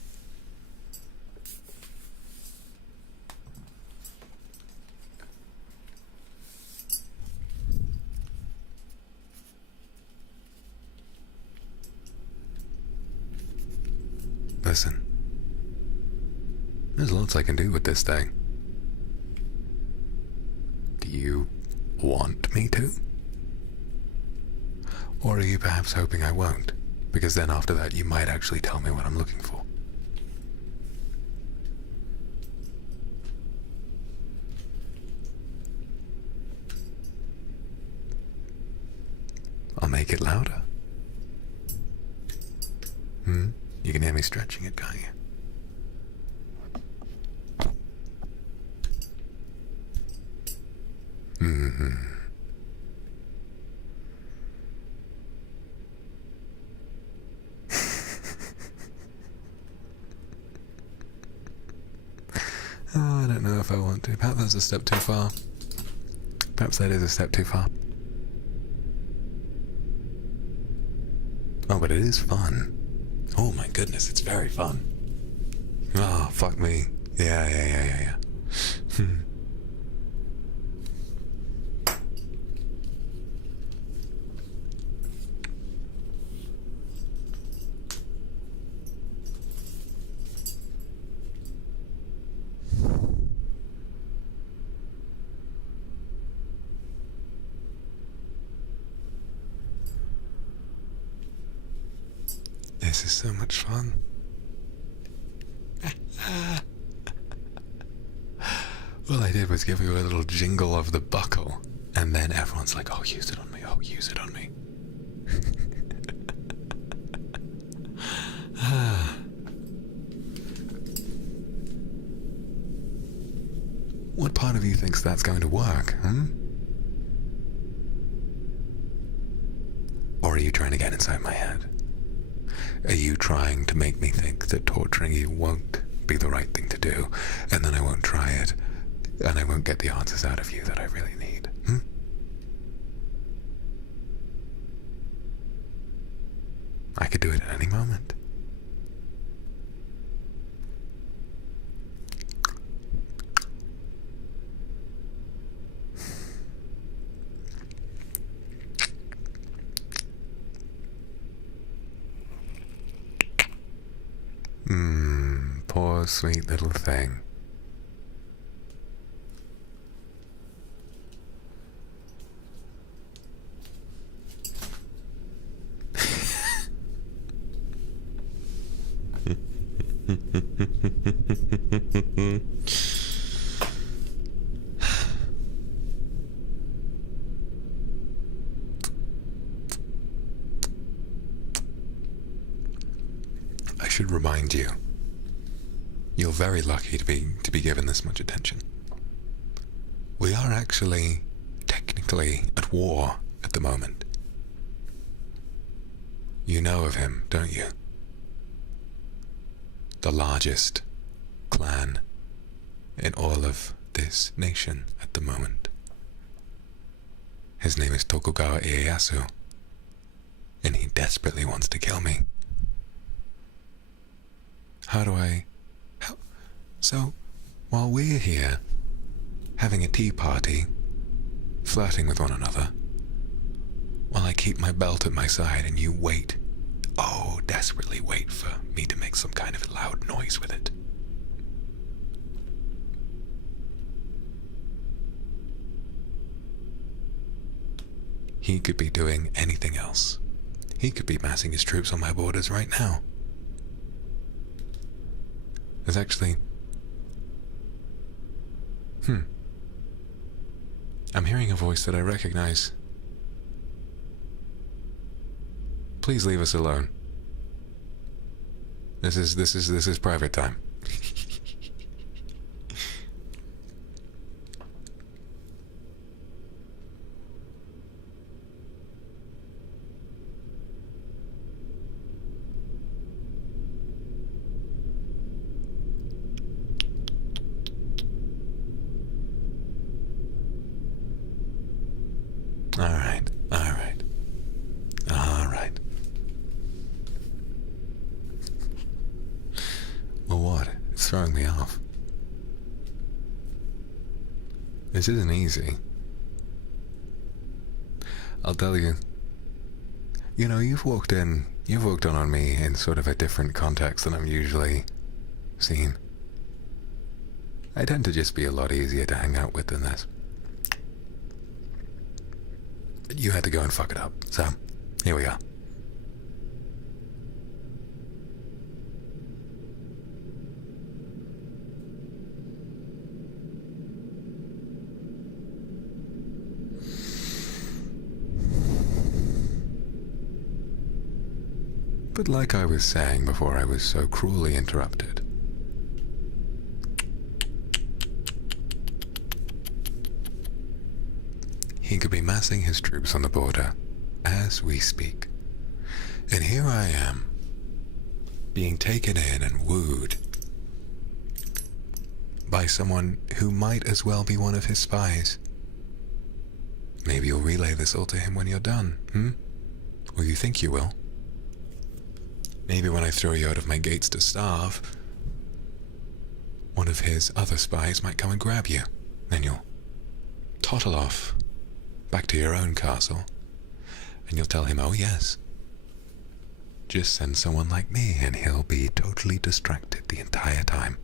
Listen, there's lots I can do with this thing. Do you want me to? Or are you perhaps hoping I won't? Because then after that you might actually tell me what I'm looking for. I'll make it louder. You can hear me stretching it, can't you? Oh, I don't know if I want to. Perhaps that's a step too far. Perhaps that is a step too far. Oh, but it is fun. Oh my goodness, it's very fun. Oh, fuck me. Yeah. This is so much fun. All I did was give you a little jingle of the buckle, and then everyone's like, oh, use it on me, oh, use it on me. What part of you thinks that's going to work, Or are you trying to get inside my head? Are you trying to make me think that torturing you won't be the right thing to do, and then I won't try it, and I won't get the answers out of you that I really need? I could do it at any moment. Poor sweet little thing. I should remind you, you're very lucky to be given this much attention. We are actually technically at war at the moment. You know of him, don't you? The largest clan in all of this nation at the moment. His name is Tokugawa Ieyasu, and he desperately wants to kill me. So, while we're here, having a tea party, flirting with one another, while I keep my belt at my side and you wait, desperately wait for me to make some kind of loud noise with it. He could be doing anything else. He could be massing his troops on my borders right now. There's actually... I'm hearing a voice that I recognize. Please leave us alone. This is private time. Alright. Well, what? It's throwing me off. This isn't easy. I'll tell you. You know, you've walked on me in sort of a different context than I'm usually seen. I tend to just be a lot easier to hang out with than this. You had to go and fuck it up, so here we are. But like I was saying before I was so cruelly interrupted, he could be massing his troops on the border as we speak. And here I am, being taken in and wooed by someone who might as well be one of his spies. Maybe you'll relay this all to him when you're done, Or you think you will. Maybe when I throw you out of my gates to starve, one of his other spies might come and grab you. Then you'll toddle off back to your own castle, and you'll tell him, oh yes, just send someone like me and he'll be totally distracted the entire time.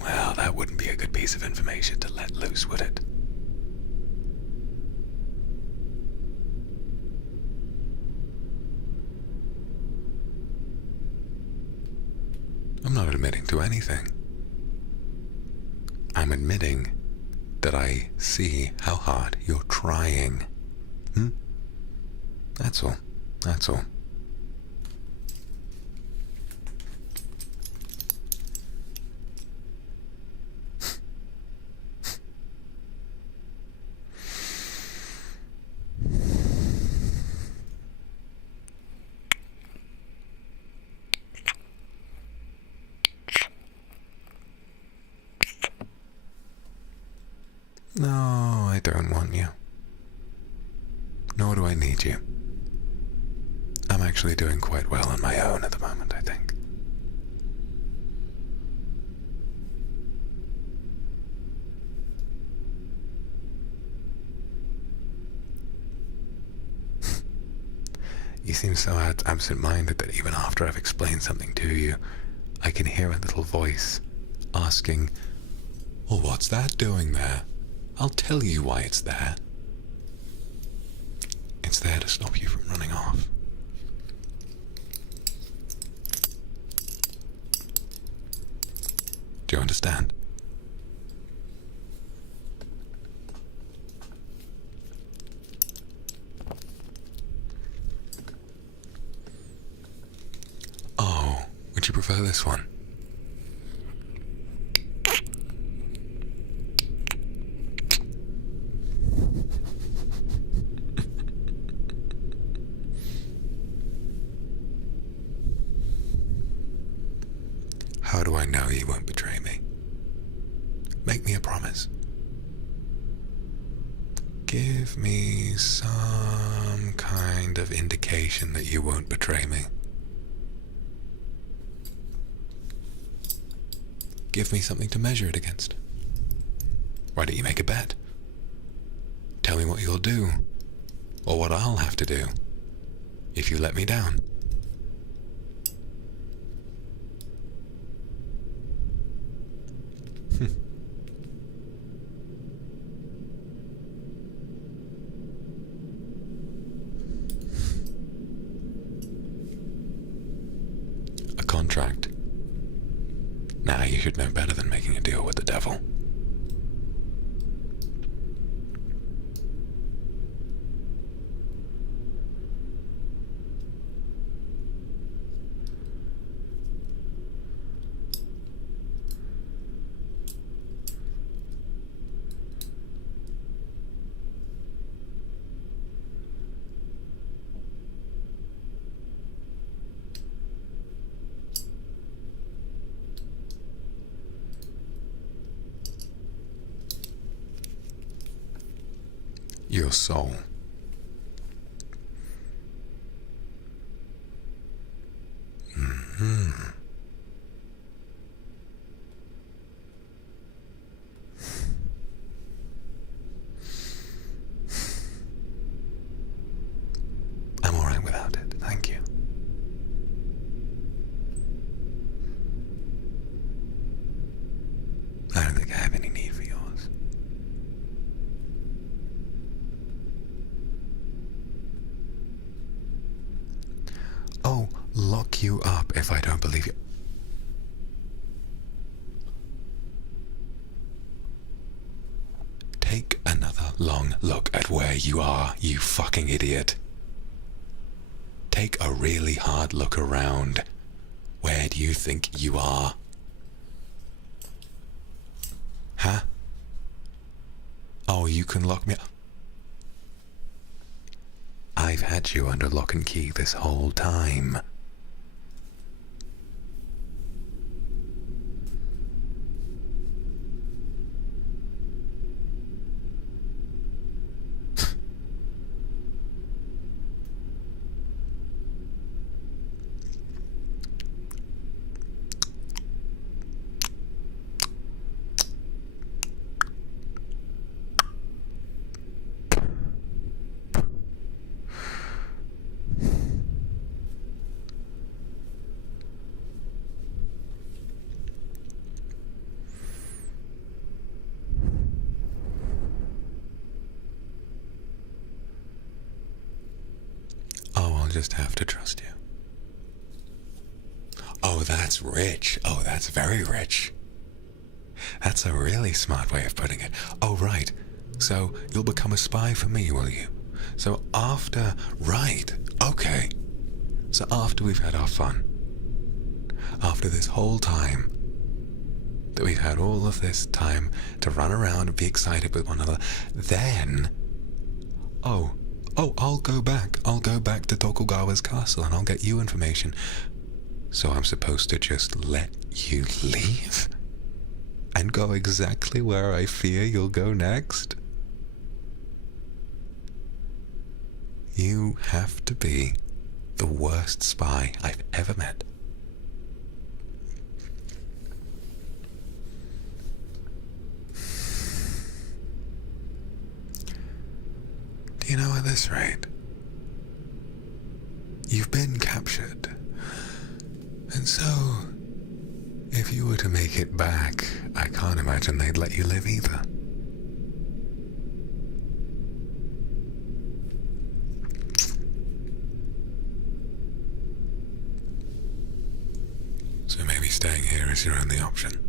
Well, that wouldn't be a good piece of information to let loose, would it? I'm not admitting to anything. I'm admitting that I see how hard you're trying. That's all. That's all. No, I don't want you. Nor do I need you. I'm actually doing quite well on my own at the moment, I think. You seem so absent-minded that even after I've explained something to you, I can hear a little voice asking, "Well, what's that doing there? I'll tell you why it's there." It's there to stop you from running off. Do you understand? Oh, would you prefer this one? How do I know you won't betray me? Make me a promise. Give me some kind of indication that you won't betray me. Give me something to measure it against. Why don't you make a bet? Tell me what you'll do, or what I'll have to do, if you let me down. A contract. Nah, you should know better than making a deal with the devil. Your soul. Mm-hmm. I'm all right without it, thank you. I don't think I have any need for yours. Oh, lock you up if I don't believe you. Take another long look at where you are, you fucking idiot. Take a really hard look around. Where do you think you are? Huh? Oh, you can lock me up. I've had you under lock and key this whole time. I'll just have to trust you. Oh, that's rich. Oh, that's very rich. That's a really smart way of putting it. Oh, right. So you'll become a spy for me, will you? So after... Right. Okay. So after we've had our fun, after this whole time, that we've had all of this time to run around and be excited with one another, then... Oh, I'll go back. I'll go back to Tokugawa's castle and I'll get you information. So I'm supposed to just let you leave? And go exactly where I fear you'll go next? You have to be the worst spy I've ever met. Do you know, at this rate, you've been captured, and so if you were to make it back, I can't imagine they'd let you live either. So maybe staying here is your only option.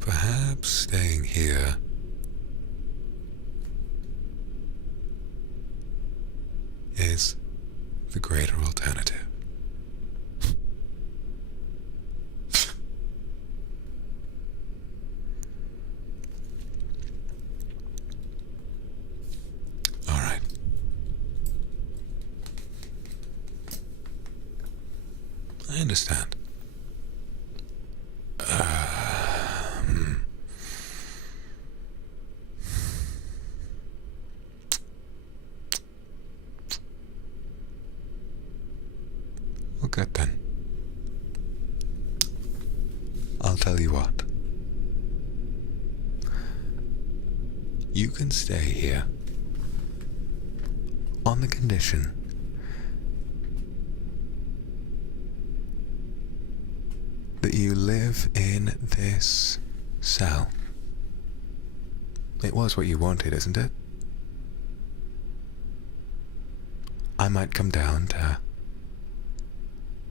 Perhaps staying here is the greater alternative. All right. I understand. Well, good then. I'll tell you what. You can stay here on the condition that you live in this cell. It was what you wanted, isn't it? I might come down to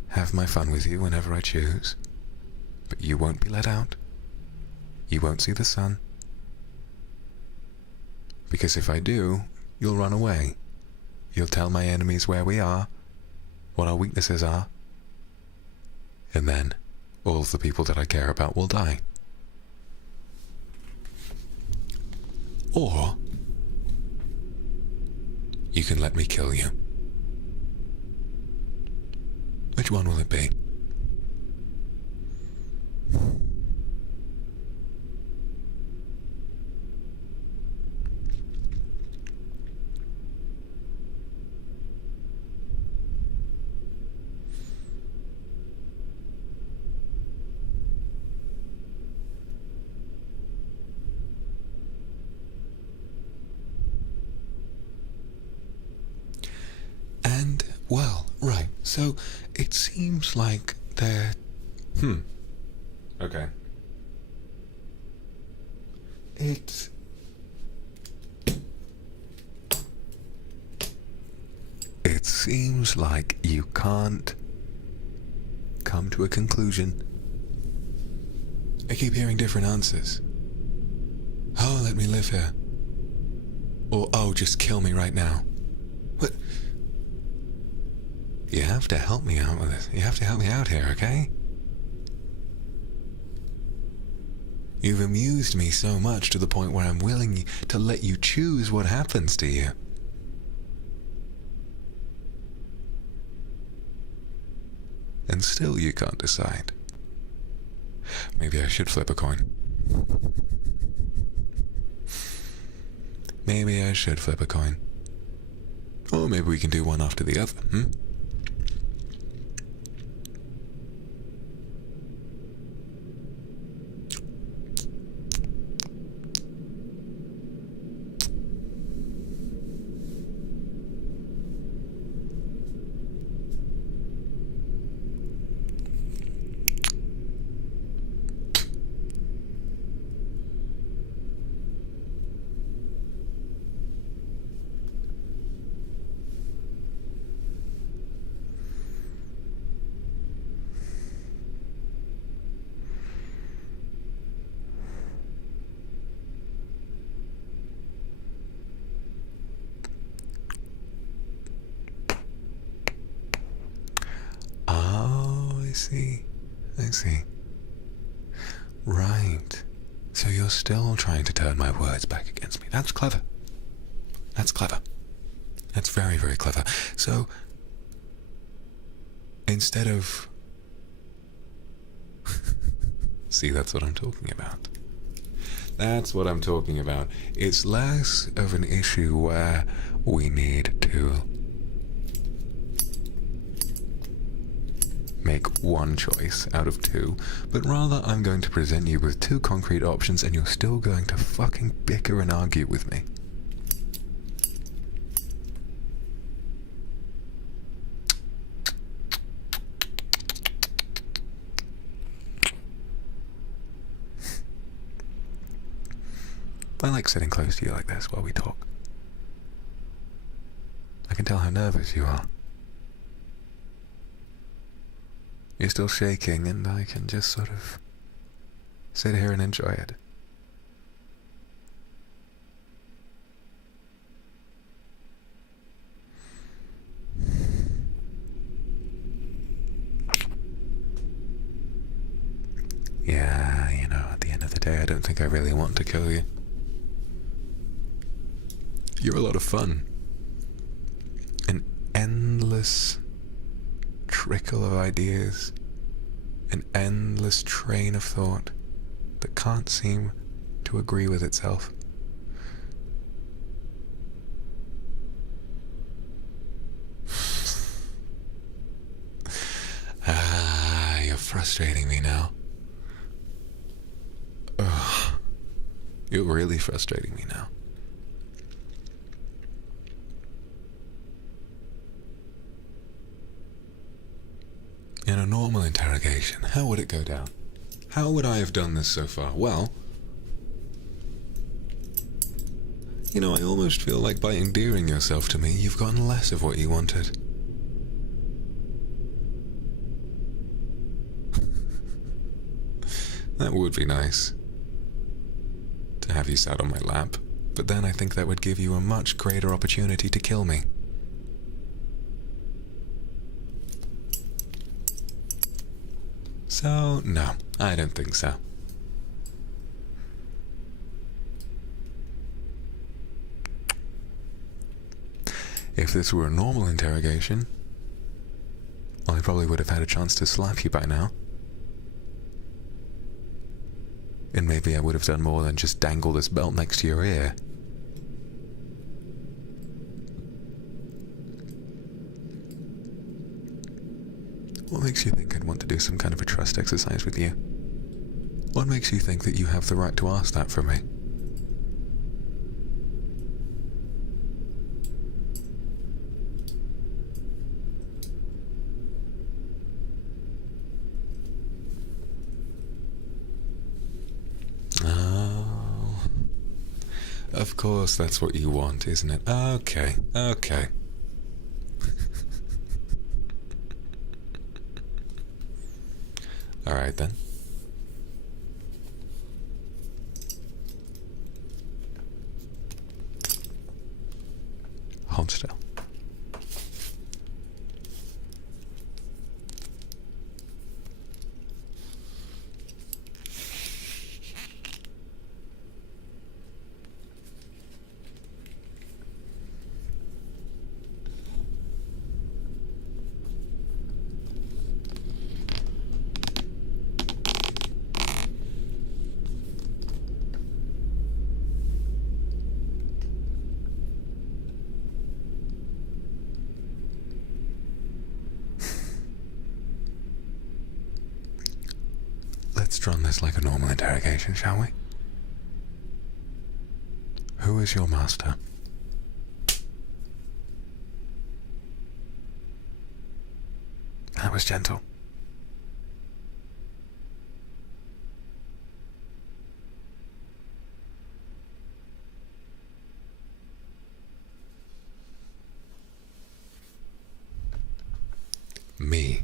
have my fun with you whenever I choose, but you won't be let out. You won't see the sun. Because if I do, you'll run away. You'll tell my enemies where we are, what our weaknesses are, and then all of the people that I care about will die. Or you can let me kill you. Which one will it be? And, well, right, so it seems like they're... Okay. It seems like you can't come to a conclusion. I keep hearing different answers. Oh, let me live here. Or, oh, just kill me right now. But you have to help me out with this. You have to help me out here, okay? You've amused me so much to the point where I'm willing to let you choose what happens to you. And still you can't decide. Maybe I should flip a coin. Maybe I should flip a coin. Or maybe we can do one after the other, I see. Right. So you're still trying to turn my words back against me. That's clever. That's clever. That's very, very clever. So, instead of... See, that's what I'm talking about. That's what I'm talking about. It's less of an issue where we need to make one choice out of two, but rather I'm going to present you with two concrete options and you're still going to fucking bicker and argue with me. I like sitting close to you like this while we talk. I can tell how nervous you are. You're still shaking, and I can just sort of sit here and enjoy it. Yeah, you know, at the end of the day, I don't think I really want to kill you. You're a lot of fun. An endless trickle of ideas, an endless train of thought that can't seem to agree with itself. You're frustrating me now. Ugh. You're really frustrating me now. In a normal interrogation, how would it go down? How would I have done this so far? Well, you know, I almost feel like by endearing yourself to me, you've gotten less of what you wanted. That would be nice, to have you sat on my lap, but then I think that would give you a much greater opportunity to kill me. So, no, I don't think so. If this were a normal interrogation, well, I probably would have had a chance to slap you by now. And maybe I would have done more than just dangle this belt next to your ear. What makes you think I'd want to do some kind of a trust exercise with you? What makes you think that you have the right to ask that from me? Oh, of course that's what you want, isn't it? Okay, okay. All right then. Hold still. Let's run this like a normal interrogation, shall we? Who is your master? That was gentle. Me.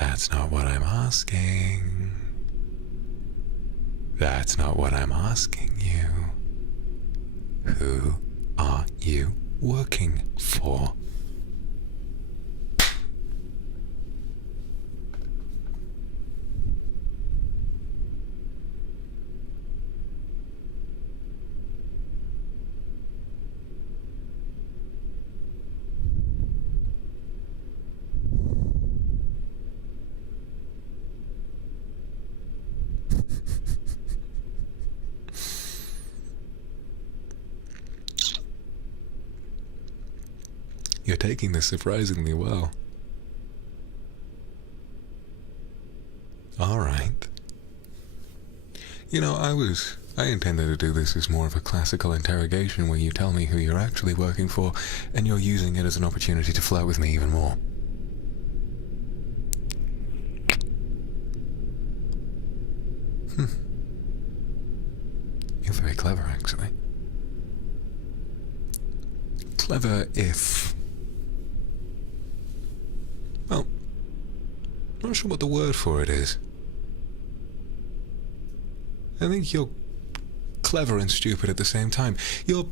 That's not what I'm asking. That's not what I'm asking you. Who are you working for? You're taking this surprisingly well. You know, I intended to do this as more of a classical interrogation where you tell me who you're actually working for and you're using it as an opportunity to flirt with me even more. You're very clever, actually. Clever if... well, I'm not sure what the word for it is. I think you're clever and stupid at the same time. You're...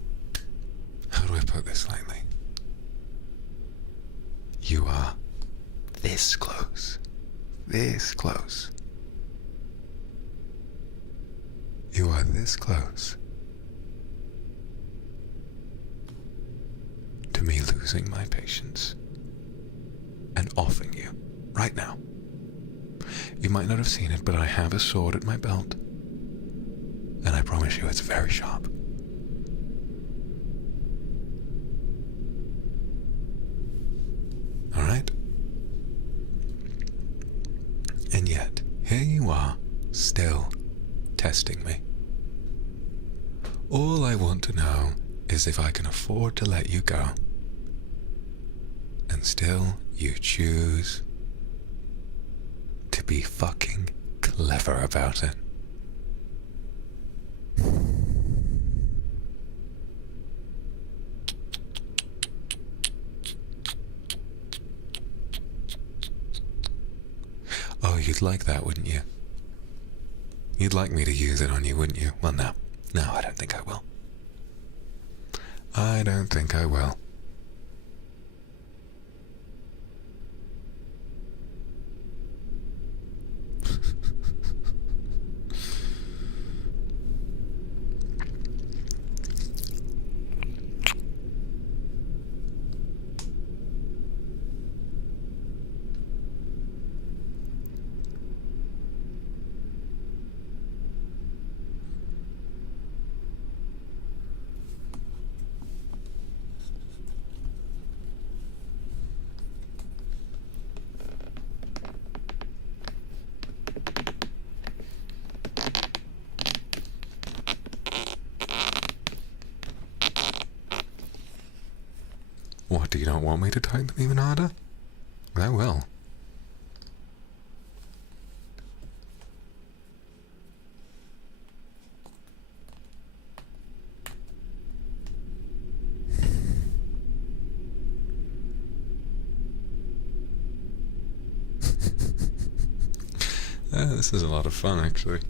how do I put this lightly? You are this close. This close. You are this close to me losing my patience and offing you right now. You might not have seen it, but I have a sword at my belt, and I promise you it's very sharp. All right? And yet, here you are, still testing me. All I want to know is if I can afford to let you go. And still, you choose to be fucking clever about it. Oh, you'd like that, wouldn't you? You'd like me to use it on you, wouldn't you? Well, no. No, I don't think I will. I don't think I will. What, do you not want me to tighten them even harder? I will. This is a lot of fun, actually.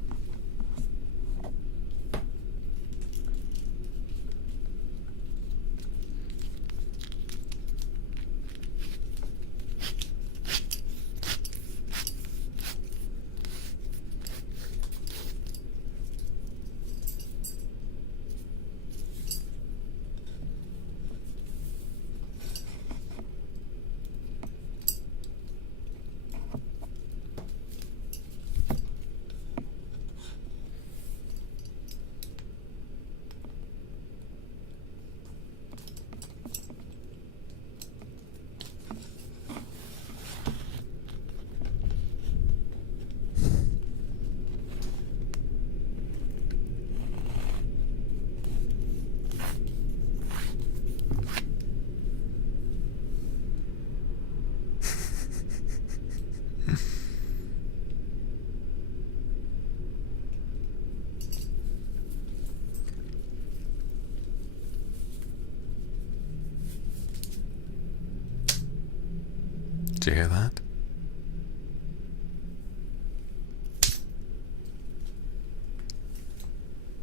Did you hear that?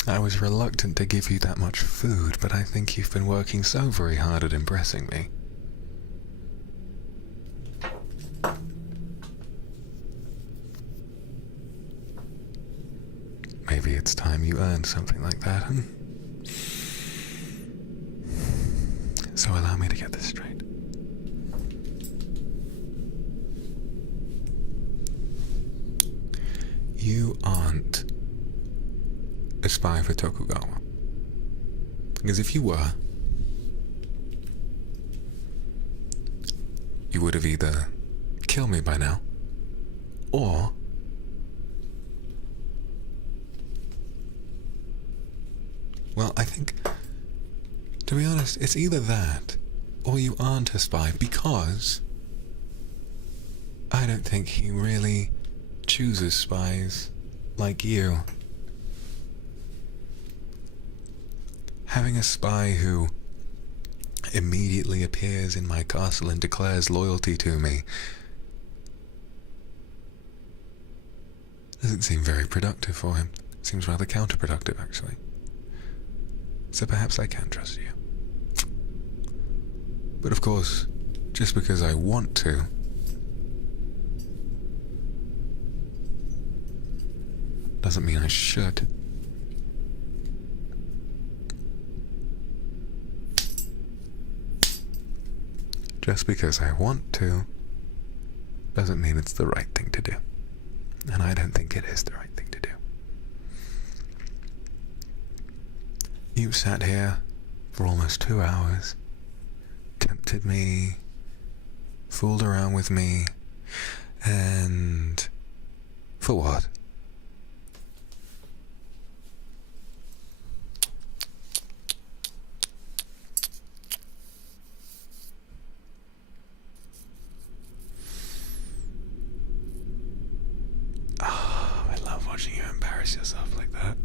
I was reluctant to give you that much food, but I think you've been working so very hard at impressing me. Maybe it's time you earned something like that, huh? So allow me to get this straight. You aren't a spy for Tokugawa. Because if you were, you would have either killed me by now, or Well, I think, to be honest, it's either that or you aren't a spy, because I don't think he really chooses spies like you. Having a spy who immediately appears in my castle and declares loyalty to me doesn't seem very productive for him. It seems rather counterproductive, actually. So perhaps I can trust you. But of course, just because I want to, doesn't mean I should. Just because I want to, doesn't mean it's the right thing to do. And I don't think it is the right thing to do. You've sat here for almost 2 hours, tempted me, fooled around with me, and for what? Oh, I love watching you embarrass yourself like that.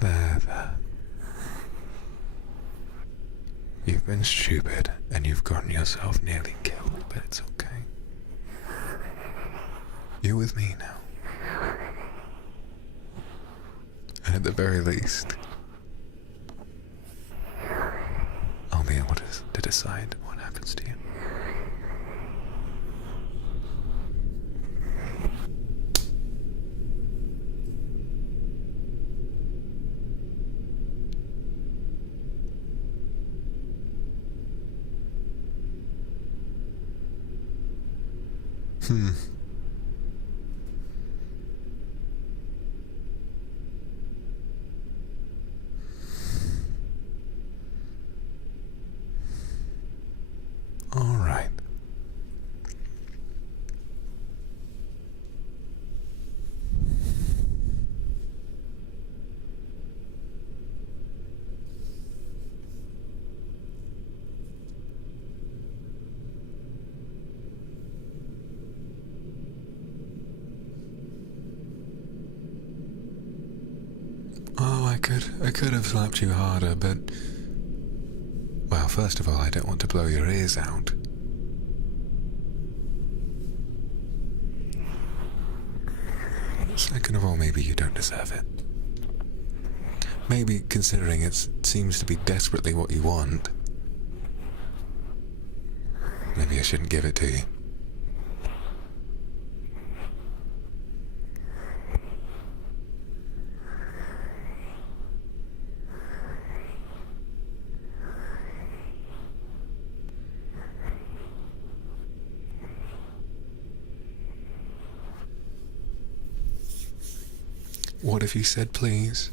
There. You've been stupid, and you've gotten yourself nearly killed, but it's okay. You're with me now. And at the very least, I'll be able to decide what happens to you. All right. Oh, I could have slapped you harder, but... Well, first of all, I don't want to blow your ears out. Second of all, maybe you don't deserve it. Maybe, considering it seems to be desperately what you want, maybe I shouldn't give it to you. What if you said please?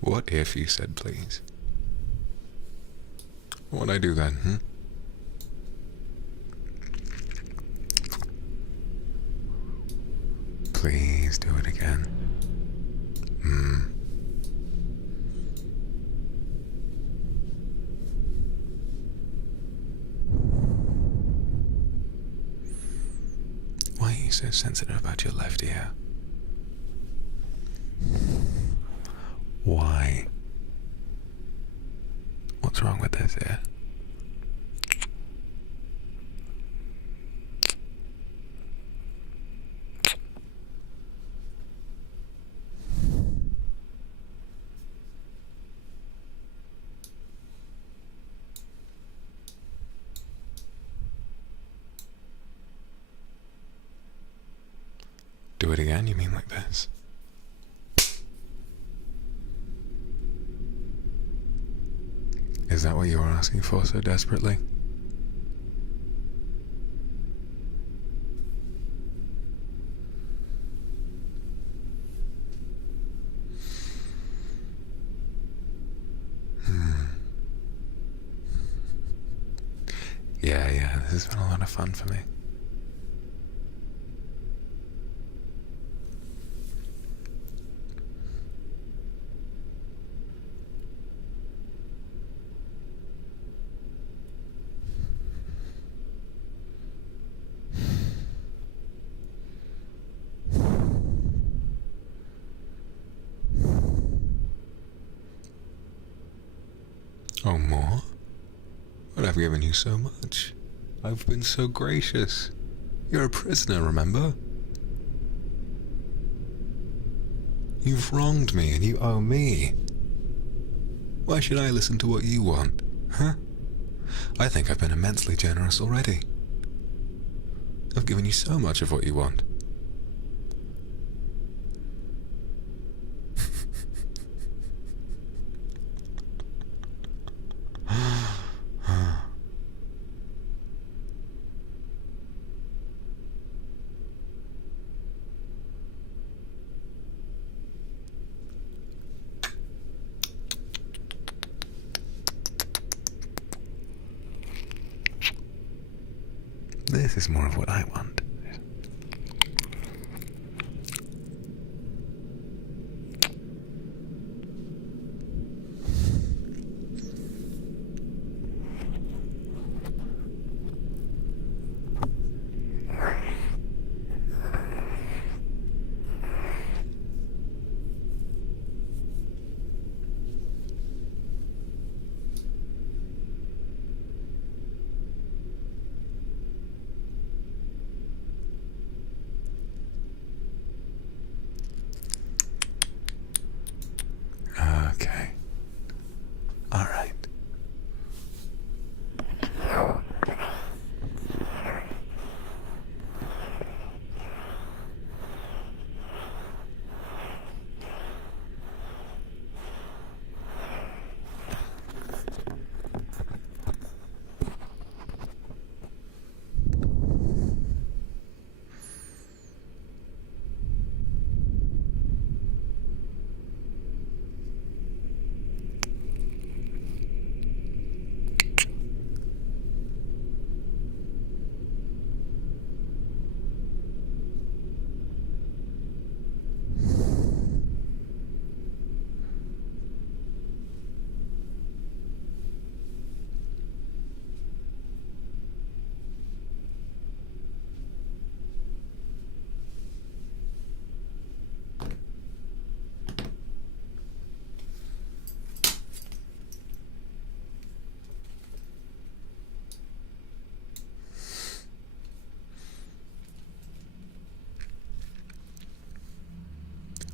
What if you said please? What'd I do then, Please do it again. Why are you so sensitive about your left ear? Why? What's wrong with this ear? Do it again, you mean like this? Is that what you were asking for so desperately? Yeah, this has been a lot of fun for me. Oh, more? But I've given you so much. I've been so gracious. You're a prisoner, remember? You've wronged me and you owe me. Why should I listen to what you want, huh? I think I've been immensely generous already. I've given you so much of what you want. This is more of what I want. Okay. All right.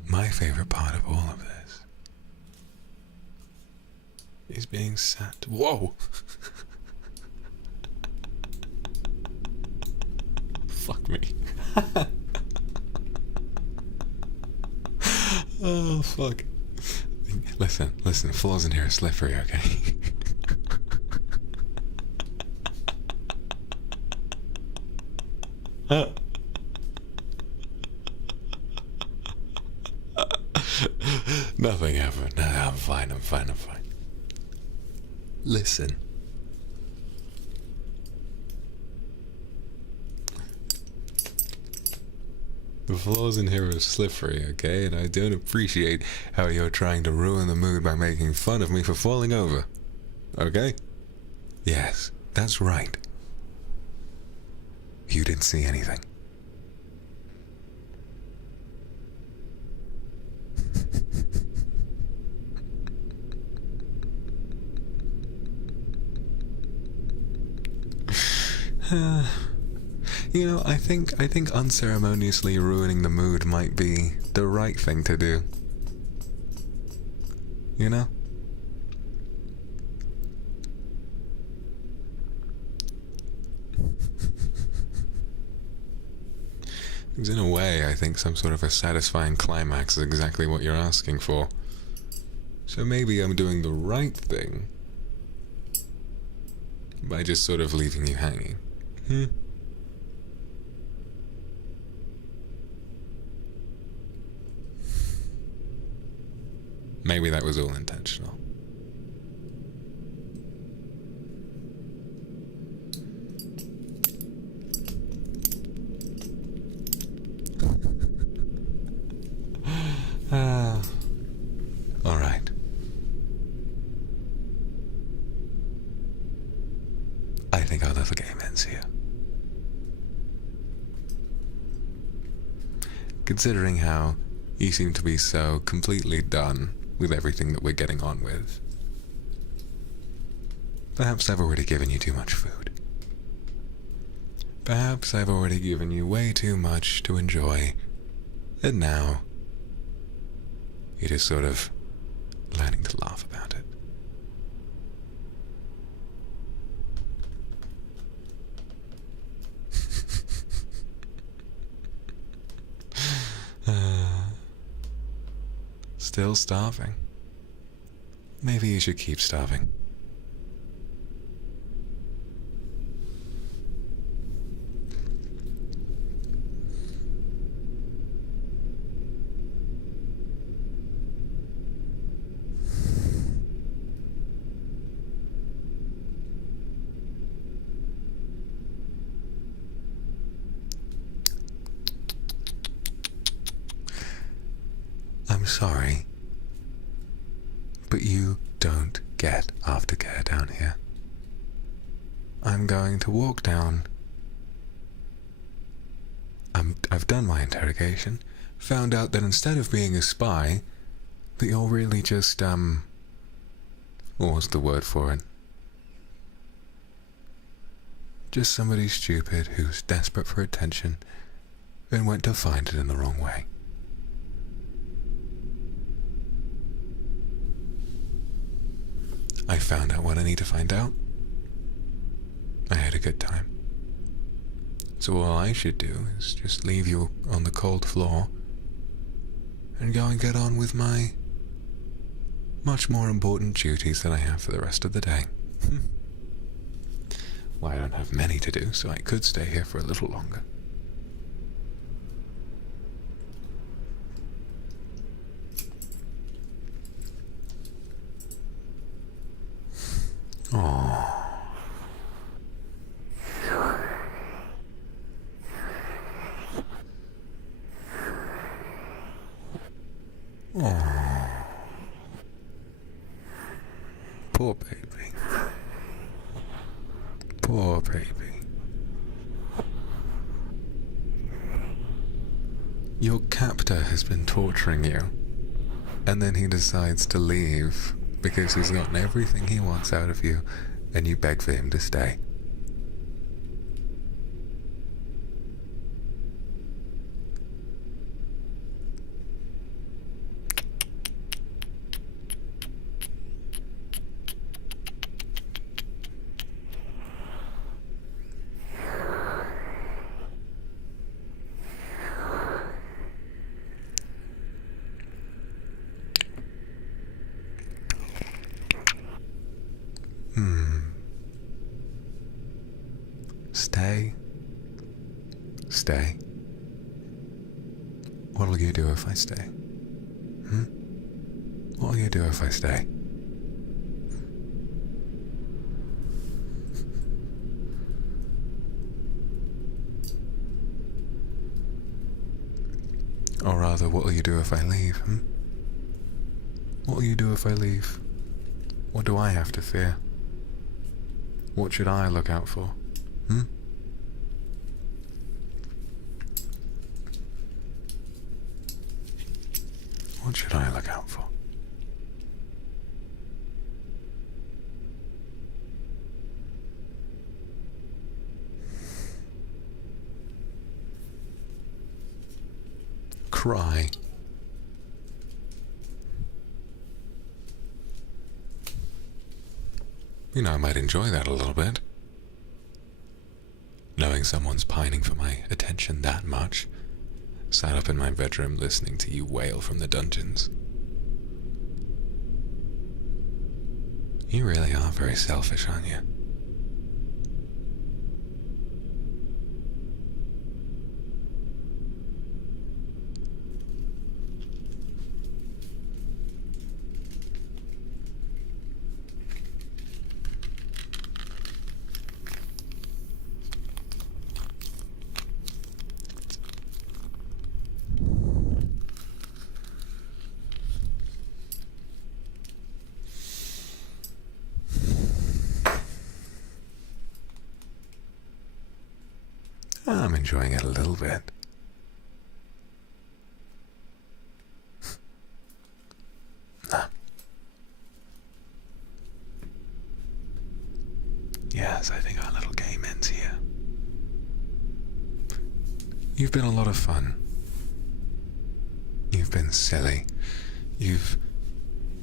My favorite part of all of this is being sat. Whoa! Fuck me. Oh, fuck. Listen, the floors in here are slippery, okay? Nothing happened. No, I'm fine. Listen. The floors in here are slippery, okay? And I don't appreciate how you're trying to ruin the mood by making fun of me for falling over. Okay? Yes, that's right. You didn't see anything. You know, I think unceremoniously ruining the mood might be the right thing to do. You know? Because in a way, I think some sort of a satisfying climax is exactly what you're asking for. So maybe I'm doing the right thing by just sort of leaving you hanging. Hmm? Maybe that was all intentional. All right. I think our little game ends here. Considering how you seem to be so completely done with everything that we're getting on with, perhaps I've already given you too much food. Perhaps I've already given you way too much to enjoy, and now you're just sort of learning to laugh about it. Still starving? Maybe you should keep starving. I'm sorry, but you don't get aftercare down here. I'm going to walk down. I've done my interrogation, found out that instead of being a spy, that you're really just, what was the word for it? Just somebody stupid who's desperate for attention and went to find it in the wrong way. I found out what I need to find out. I had a good time. So all I should do is just leave you on the cold floor and go and get on with my much more important duties that I have for the rest of the day. Well, I don't have many to do, so I could stay here for a little longer. Oh. Oh. Poor baby. Poor baby. Your captor has been torturing you, and then he decides to leave because he's gotten everything he wants out of you, and you beg for him to stay. Stay. Stay. What'll you do if I stay? What'll you do if I stay? Or rather, what'll you do if I leave, What'll you do if I leave? What do I have to fear? What should I look out for? What should I look out for? Cry. You know, I might enjoy that a little bit. Knowing someone's pining for my attention that much, sat up in my bedroom listening to you wail from the dungeons. You really are very selfish, aren't you? I'm enjoying it a little bit. Ah. Yes, I think our little game ends here. You've been a lot of fun. You've been silly.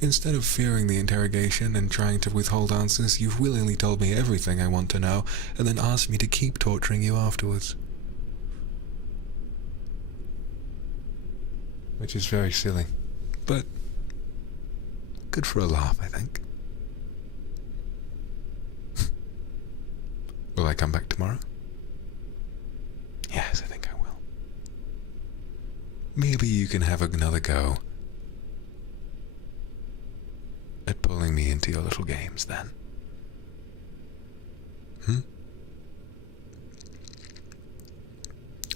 Instead of fearing the interrogation and trying to withhold answers, you've willingly told me everything I want to know, and then asked me to keep torturing you afterwards. Which is very silly, but good for a laugh, I think. Will I come back tomorrow? Yes, I think I will. Maybe you can have another go at pulling me into your little games then.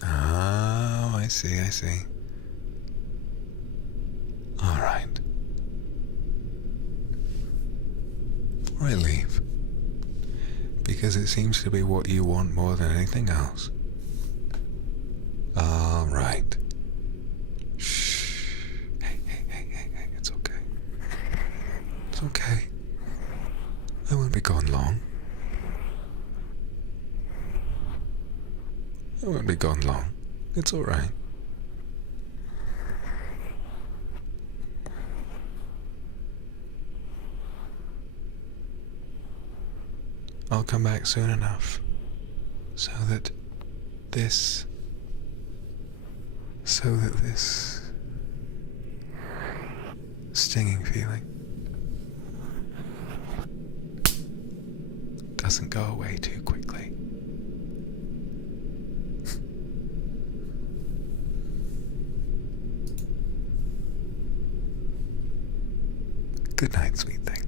Oh, I see. Alright. Before I leave, because it seems to be what you want more than anything else. Alright. Shh. Hey, it's okay. It's okay. I won't be gone long. It's alright. I'll come back soon enough so that this stinging feeling doesn't go away too quickly. Good night, sweet thing.